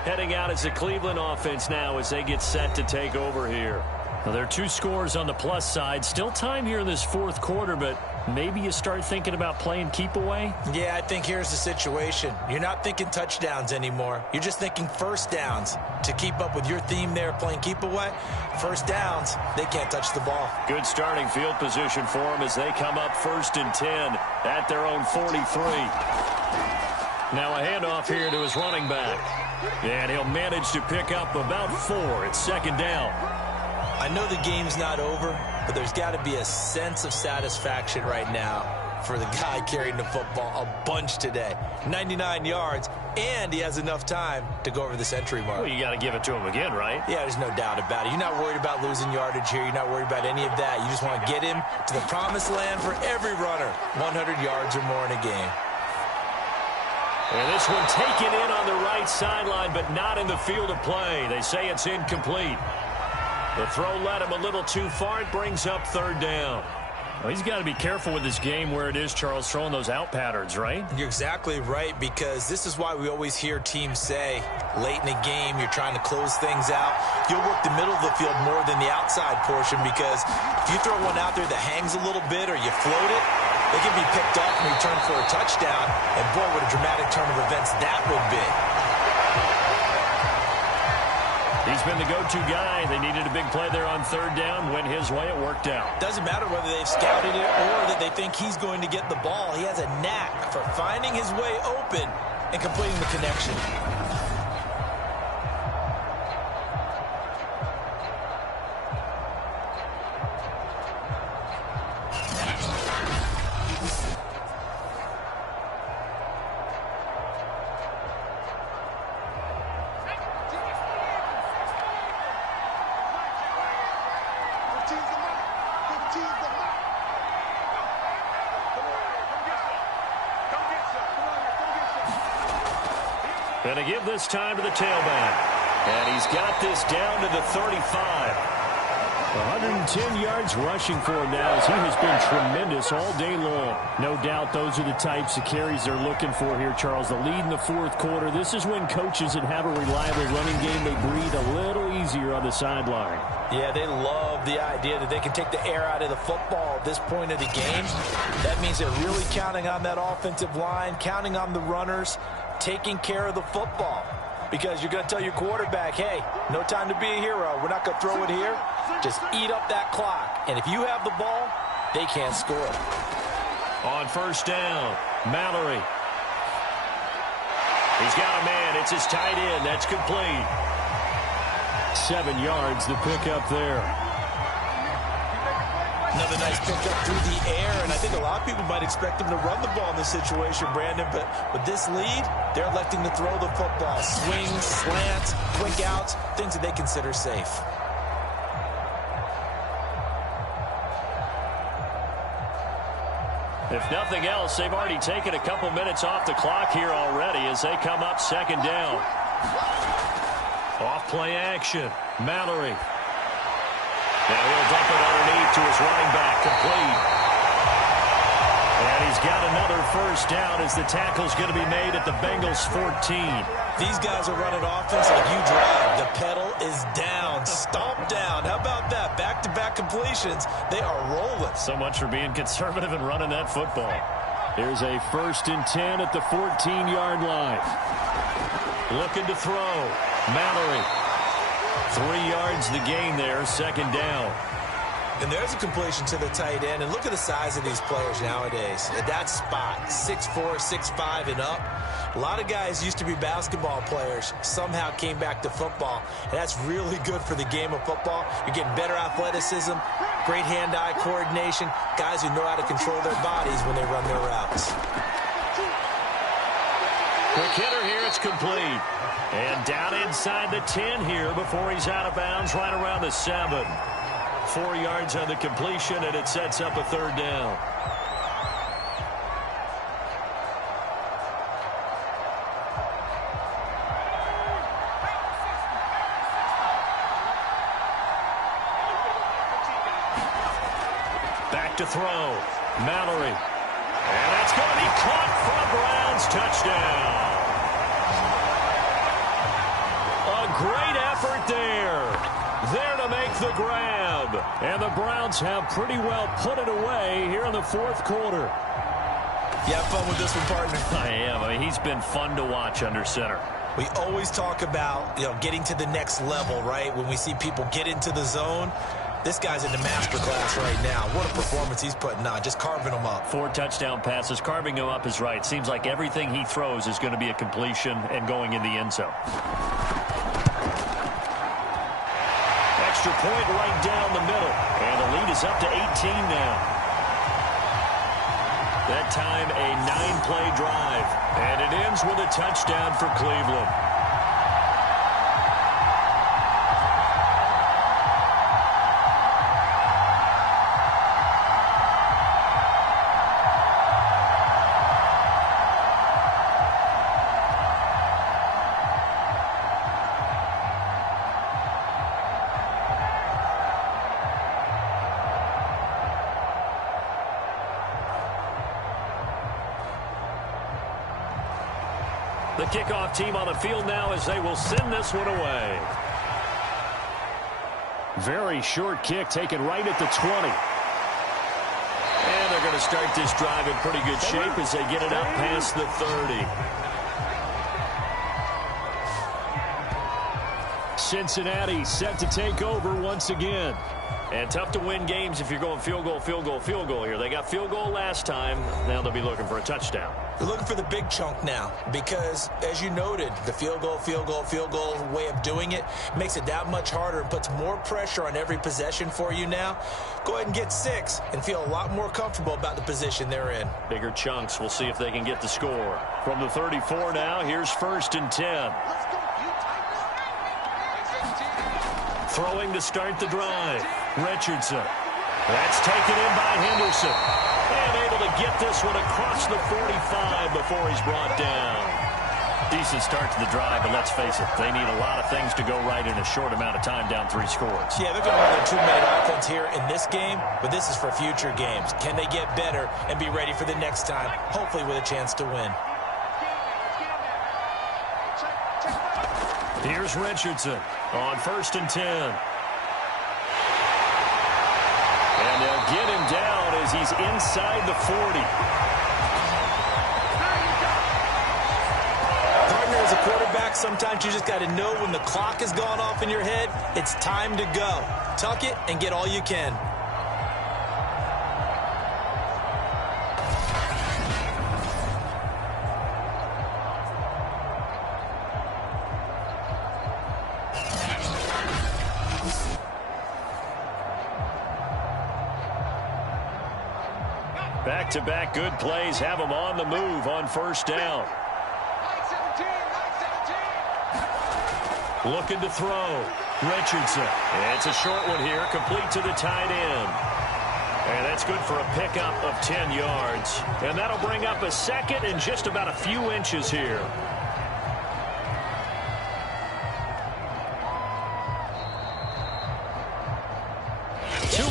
Heading out is the Cleveland offense now as they get set to take over here. Well, there are 2 scores on the plus side. Still time here in this 4th quarter, but maybe you start thinking about playing keep away? Yeah, I think here's the situation. You're not thinking touchdowns anymore. You're just thinking 1st downs. To keep up with your theme there, playing keep away, 1st downs, they can't touch the ball. Good starting field position for them as they come up 1st and 10 at their own 43. Now a handoff here to his running back. And he'll manage to pick up about 4 at 2nd down. I know the game's not over, but there's got to be a sense of satisfaction right now for the guy carrying the football a bunch today. 99 yards, and he has enough time to go over the century mark. Well, you got to give it to him again, right? Yeah, there's no doubt about it. You're not worried about losing yardage here. You're not worried about any of that. You just want to get him to the promised land for every runner. 100 yards or more in a game. And this one taken in on the right sideline, but not in the field of play. They say it's incomplete. The throw led him a little too far. It brings up 3rd down. Well, he's got to be careful with this game where it is, Charles, throwing those out patterns, right? You're exactly right, because this is why we always hear teams say, late in the game, you're trying to close things out. You'll work the middle of the field more than the outside portion, because if you throw one out there that hangs a little bit or you float it, it can be picked off and returned for a touchdown. And boy, what a dramatic turn of events that would be. He's been the go-to guy. They needed a big play there on third down. Went his way. It worked out. Doesn't matter whether they've scouted it or that they think he's going to get the ball. He has a knack for finding his way open and completing the connection. Going to give this time to the tailback. And he's got this down to the 35. 110 yards rushing for him now as he has been tremendous all day long. No doubt those are the types of carries they're looking for here, Charles. The lead in the fourth quarter. This is when coaches that have a reliable running game, they breathe a little easier on the sideline. Yeah, they love the idea that they can take the air out of the football at this point of the game. That means they're really counting on that offensive line, counting on the runners, taking care of the football. Because you're going to tell your quarterback, hey, no time to be a hero. We're not going to throw it here. Just eat up that clock. And if you have the ball, they can't score. On first down, Mallory. He's got a man. It's his tight end. That's complete. 7 yards, the pickup there. Another nice pickup through the air, and I think a lot of people might expect him to run the ball in this situation, Brandon, but with this lead, they're electing to throw the football. Swings, slants, quick outs, things that they consider safe. If nothing else, they've already taken a couple minutes off the clock here already as they come up second down. Off play action, Mallory. Now he'll dump it underneath to his running back, complete. And he's got another first down as the tackle's going to be made at the Bengals 14. These guys are running offense like you drive. The pedal is down, stomp down. How about that? Back-to-back completions. They are rolling. So much for being conservative and running that football. Here's a 1st and 10 at the 14-yard line. Looking to throw. Mallory. 3 yards the gain there, second down. And there's a completion to the tight end. And look at the size of these players nowadays. At that spot, 6'4", 6'5", and up. A lot of guys used to be basketball players, somehow came back to football. And that's really good for the game of football. You're getting better athleticism, great hand-eye coordination, guys who know how to control their bodies when they run their routes. Quick hitter here, it's complete. And down inside the 10 here before he's out of bounds, right around the 7. 4 yards on the completion, and it sets up a third down. Back to throw. Mallory. And that's going to be caught for a Browns touchdown. A great effort there. There to make the grab. And the Browns have pretty well put it away here in the fourth quarter. You have fun with this one, partner? I am. I mean, he's been fun to watch under center. We always talk about, getting to the next level, right? When we see people get into the zone, this guy's in the master class right now. What a performance he's putting on, just carving them up. 4 touchdown passes. Carving him up is right. Seems like everything he throws is going to be a completion and going in the end zone. Extra point right down the middle. And the lead is up to 18 now. That time a 9-play drive. And it ends with a touchdown for Cleveland. The kickoff team on the field now as they will send this one away. Very short kick taken right at the 20. And they're going to start this drive in pretty good shape as they get it up past the 30. Cincinnati set to take over once again. And tough to win games if you're going field goal, field goal, field goal here. They got field goal last time. Now they'll be looking for a touchdown. They're looking for the big chunk now because, as you noted, the field goal way of doing it makes it that much harder and puts more pressure on every possession for you now. Go ahead and get 6 and feel a lot more comfortable about the position they're in. Bigger chunks. We'll see if they can get the score. From the 34 now, here's 1st and 10. Throwing to start the drive. Richardson. That's taken in by Henderson. And able to get this one across the 45 before he's brought down. Decent start to the drive, but let's face it, they need a lot of things to go right in a short amount of time, down 3 scores. Yeah, they're going to run a 2-minute offense here in this game, but this is for future games. Can they get better and be ready for the next time, hopefully with a chance to win? Here's Richardson on 1st and 10. And they'll get him down as he's inside the 40. Partner, as a quarterback, sometimes you just got to know when the clock has gone off in your head, it's time to go. Tuck it and get all you can. Back-to-back good plays have him on the move on 1st down. Looking to throw. Richardson. It's a short one here, complete to the tight end. And that's good for a pickup of 10 yards. And that'll bring up a 2nd and just about a few inches here.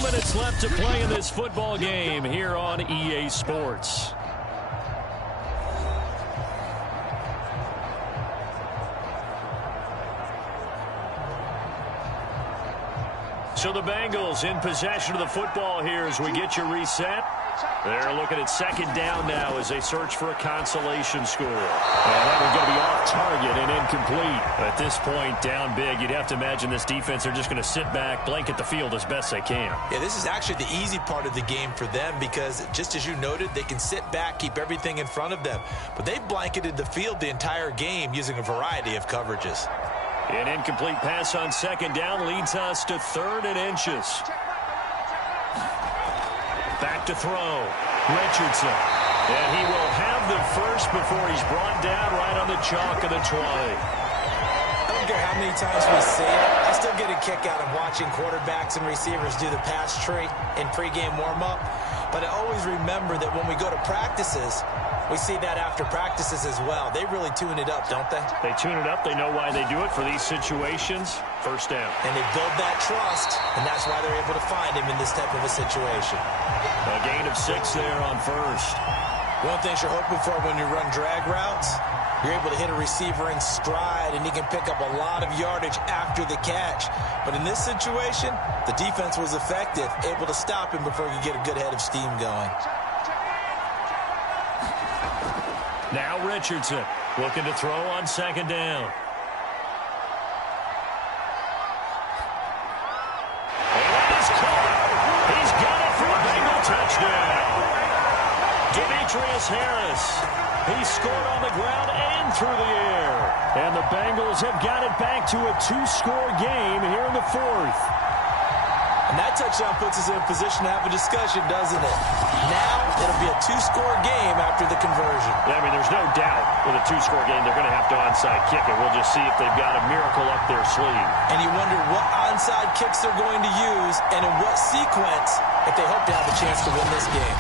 Minutes left to play in this football game here on EA Sports. So the Bengals in possession of the football here as we get you reset. They're looking at 2nd down now as they search for a consolation score. And that one's going to be off target and incomplete. At this point, down big, you'd have to imagine this defense, they're just going to sit back, blanket the field as best they can. Yeah, this is actually the easy part of the game for them because, just as you noted, they can sit back, keep everything in front of them. But they've blanketed the field the entire game using a variety of coverages. An incomplete pass on 2nd down leads us to 3rd and inches. Back to throw. Richardson. And he will have the first before he's brought down right on the chalk of the 20. I don't care how many times we see it. I still get a kick out of watching quarterbacks and receivers do the pass tree in pregame warm-up. But I always remember that when we go to practices, we see that after practices as well. They really tune it up, don't they? They tune it up. They know why they do it for these situations. 1st down. And they build that trust, and that's why they're able to find him in this type of a situation. A gain of 6 there on 1st. One thing you're hoping for when you run drag routes, you're able to hit a receiver in stride, and he can pick up a lot of yardage after the catch. But in this situation, the defense was effective, able to stop him before he could get a good head of steam going. Now Richardson looking to throw on 2nd down. And that is caught. He's got it for a Bengal touchdown. Demetrius Harris. He scored on the ground and through the air. And the Bengals have got it back to a 2-score game here in the 4th. And that touchdown puts us in a position to have a discussion, doesn't it? Now it'll be a 2-score game after the conversion. Yeah, I mean, there's no doubt with a 2-score game they're going to have to onside kick it. We'll just see if they've got a miracle up their sleeve. And you wonder what onside kicks they're going to use and in what sequence if they hope to have a chance to win this game.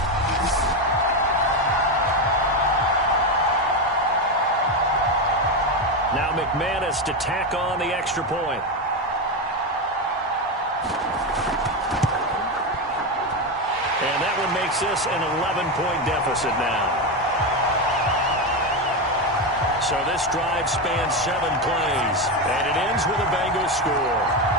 Now McManus to tack on the extra point. And that one makes this an 11-point deficit now. So this drive spans 7 plays, and it ends with a Bengals score.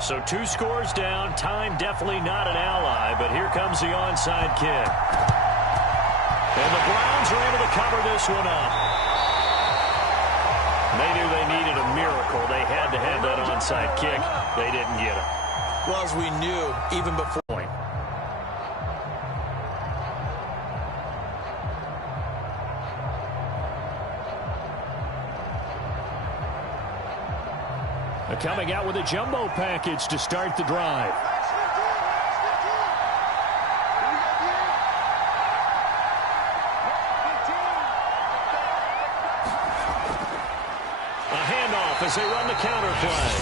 So 2 scores down. Time definitely not an ally, but here comes the onside kick. And the Browns are able to cover this one up. They knew they needed a miracle. They had to have that onside kick. They didn't get it. Well, as we knew, even before. Coming out with a jumbo package to start the drive. A handoff as they run the counter play.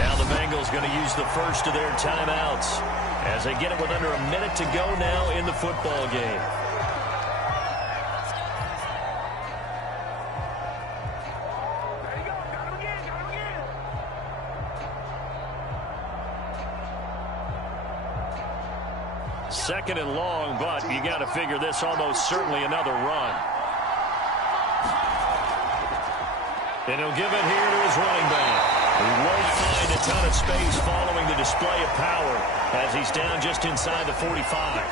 Now the Bengals going to use the first of their timeouts as they get it with under a minute to go now in the football game. Second and long, but you got to figure this almost certainly another run. And he'll give it here to his running back. He won't find a ton of space following the display of power as he's down just inside the 45.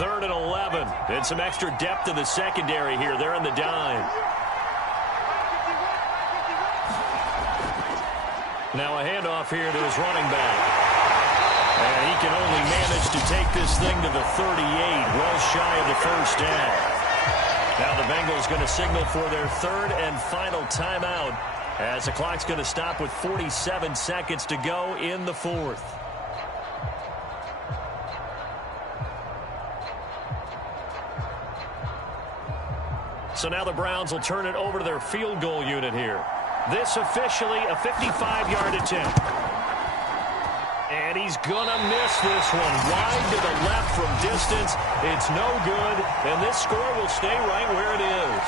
Third and 11. And some extra depth in the secondary here. They're in the dime. Now a handoff here to his running back. And he can only manage to take this thing to the 38, well shy of the first down. Now the Bengals going to signal for their third and final timeout as the clock's going to stop with 47 seconds to go in the fourth. So now the Browns will turn it over to their field goal unit here. This officially a 55-yard attempt. And he's going to miss this one. Wide to the left from distance. It's no good. And this score will stay right where it is.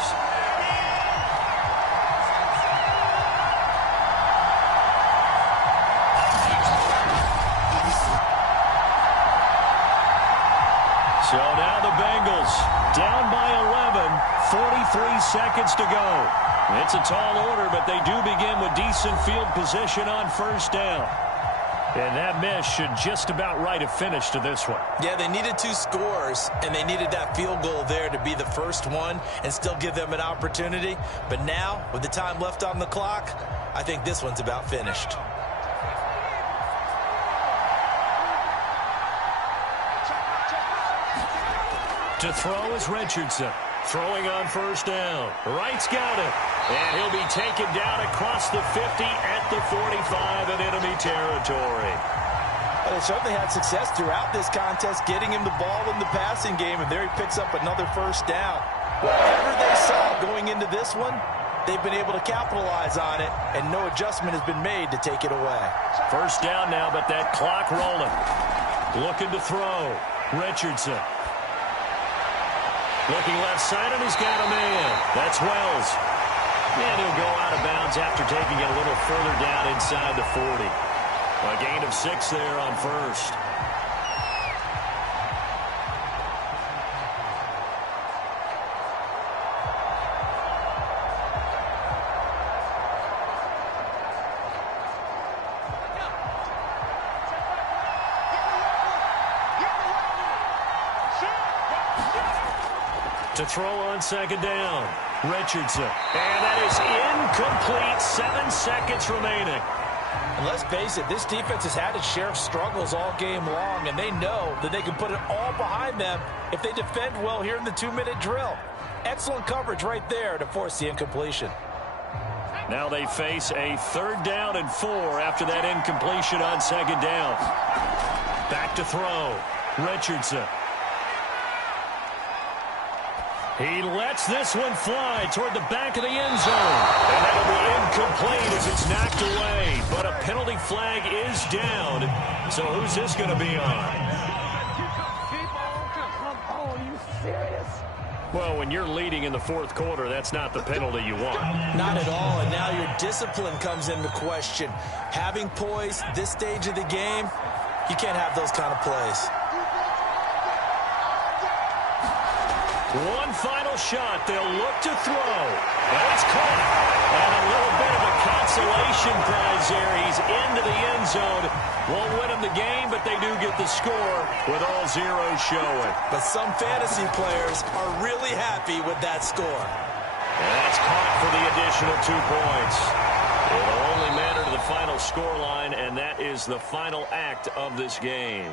So now the Bengals down by 11, 43 seconds to go. It's a tall order, but they do begin with decent field position on first down. And that miss should just about write a finish to this one. Yeah, they needed 2 scores, and they needed that field goal there to be the first one and still give them an opportunity. But now, with the time left on the clock, I think this one's about finished. To throw is Richardson. Throwing on first down. Wright's got it. And he'll be taken down across the 50 at the 45 in enemy territory. Well, they certainly had success throughout this contest, getting him the ball in the passing game, and there he picks up another first down. Whatever they saw going into this one, they've been able to capitalize on it, and no adjustment has been made to take it away. First down now, but that clock rolling. Looking to throw. Richardson. Looking left side, and he's got a man. That's Wells. And he'll go out of bounds after taking it a little further down inside the 40. A gain of 6 there on first. To throw on second down. Richardson. And that is incomplete. 7 seconds remaining. And let's face it, this defense has had its share of struggles all game long, and they know that they can put it all behind them if they defend well here in the 2-minute drill. Excellent coverage right there to force the incompletion. Now they face a 3rd down and 4 after that incompletion on second down. Back to throw. Richardson. He lets this one fly toward the back of the end zone. And that'll be incomplete as it's knocked away. But a penalty flag is down. So who's this going to be on? Are you serious? Well, when you're leading in the fourth quarter, that's not the penalty you want. Not at all, and now your discipline comes into question. Having poise this stage of the game, you can't have those kind of plays. One final shot. They'll look to throw. And it's caught. And a little bit of a consolation prize there. He's into the end zone. Won't win them the game, but they do get the score with all zeros showing. But some fantasy players are really happy with that score. And that's caught for the additional 2 points. It'll only matter to the final scoreline, and that is the final act of this game.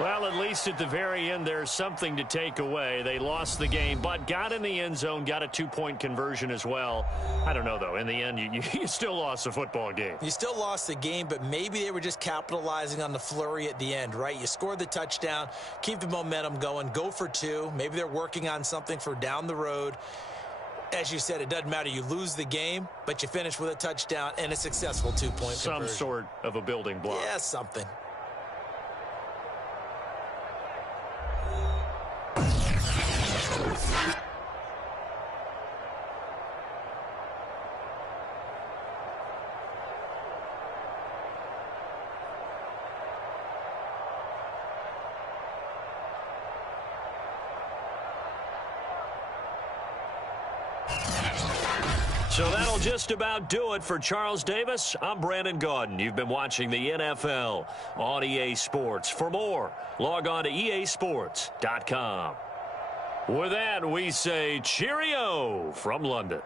Well, at least at the very end, there's something to take away. They lost the game, but got in the end zone, got a 2-point conversion as well. I don't know, though. In the end, you still lost the football game. You still lost the game, but maybe they were just capitalizing on the flurry at the end, right? You scored the touchdown, keep the momentum going, go for 2. Maybe they're working on something for down the road. As you said, it doesn't matter. You lose the game, but you finish with a touchdown and a successful 2-point conversion. Some sort of a building block. Yeah, something. So that'll just about do it for Charles Davis. I'm Brandon Gaudin. You've been watching the NFL on EA Sports. For more, log on to easports.com. With that, we say cheerio from London.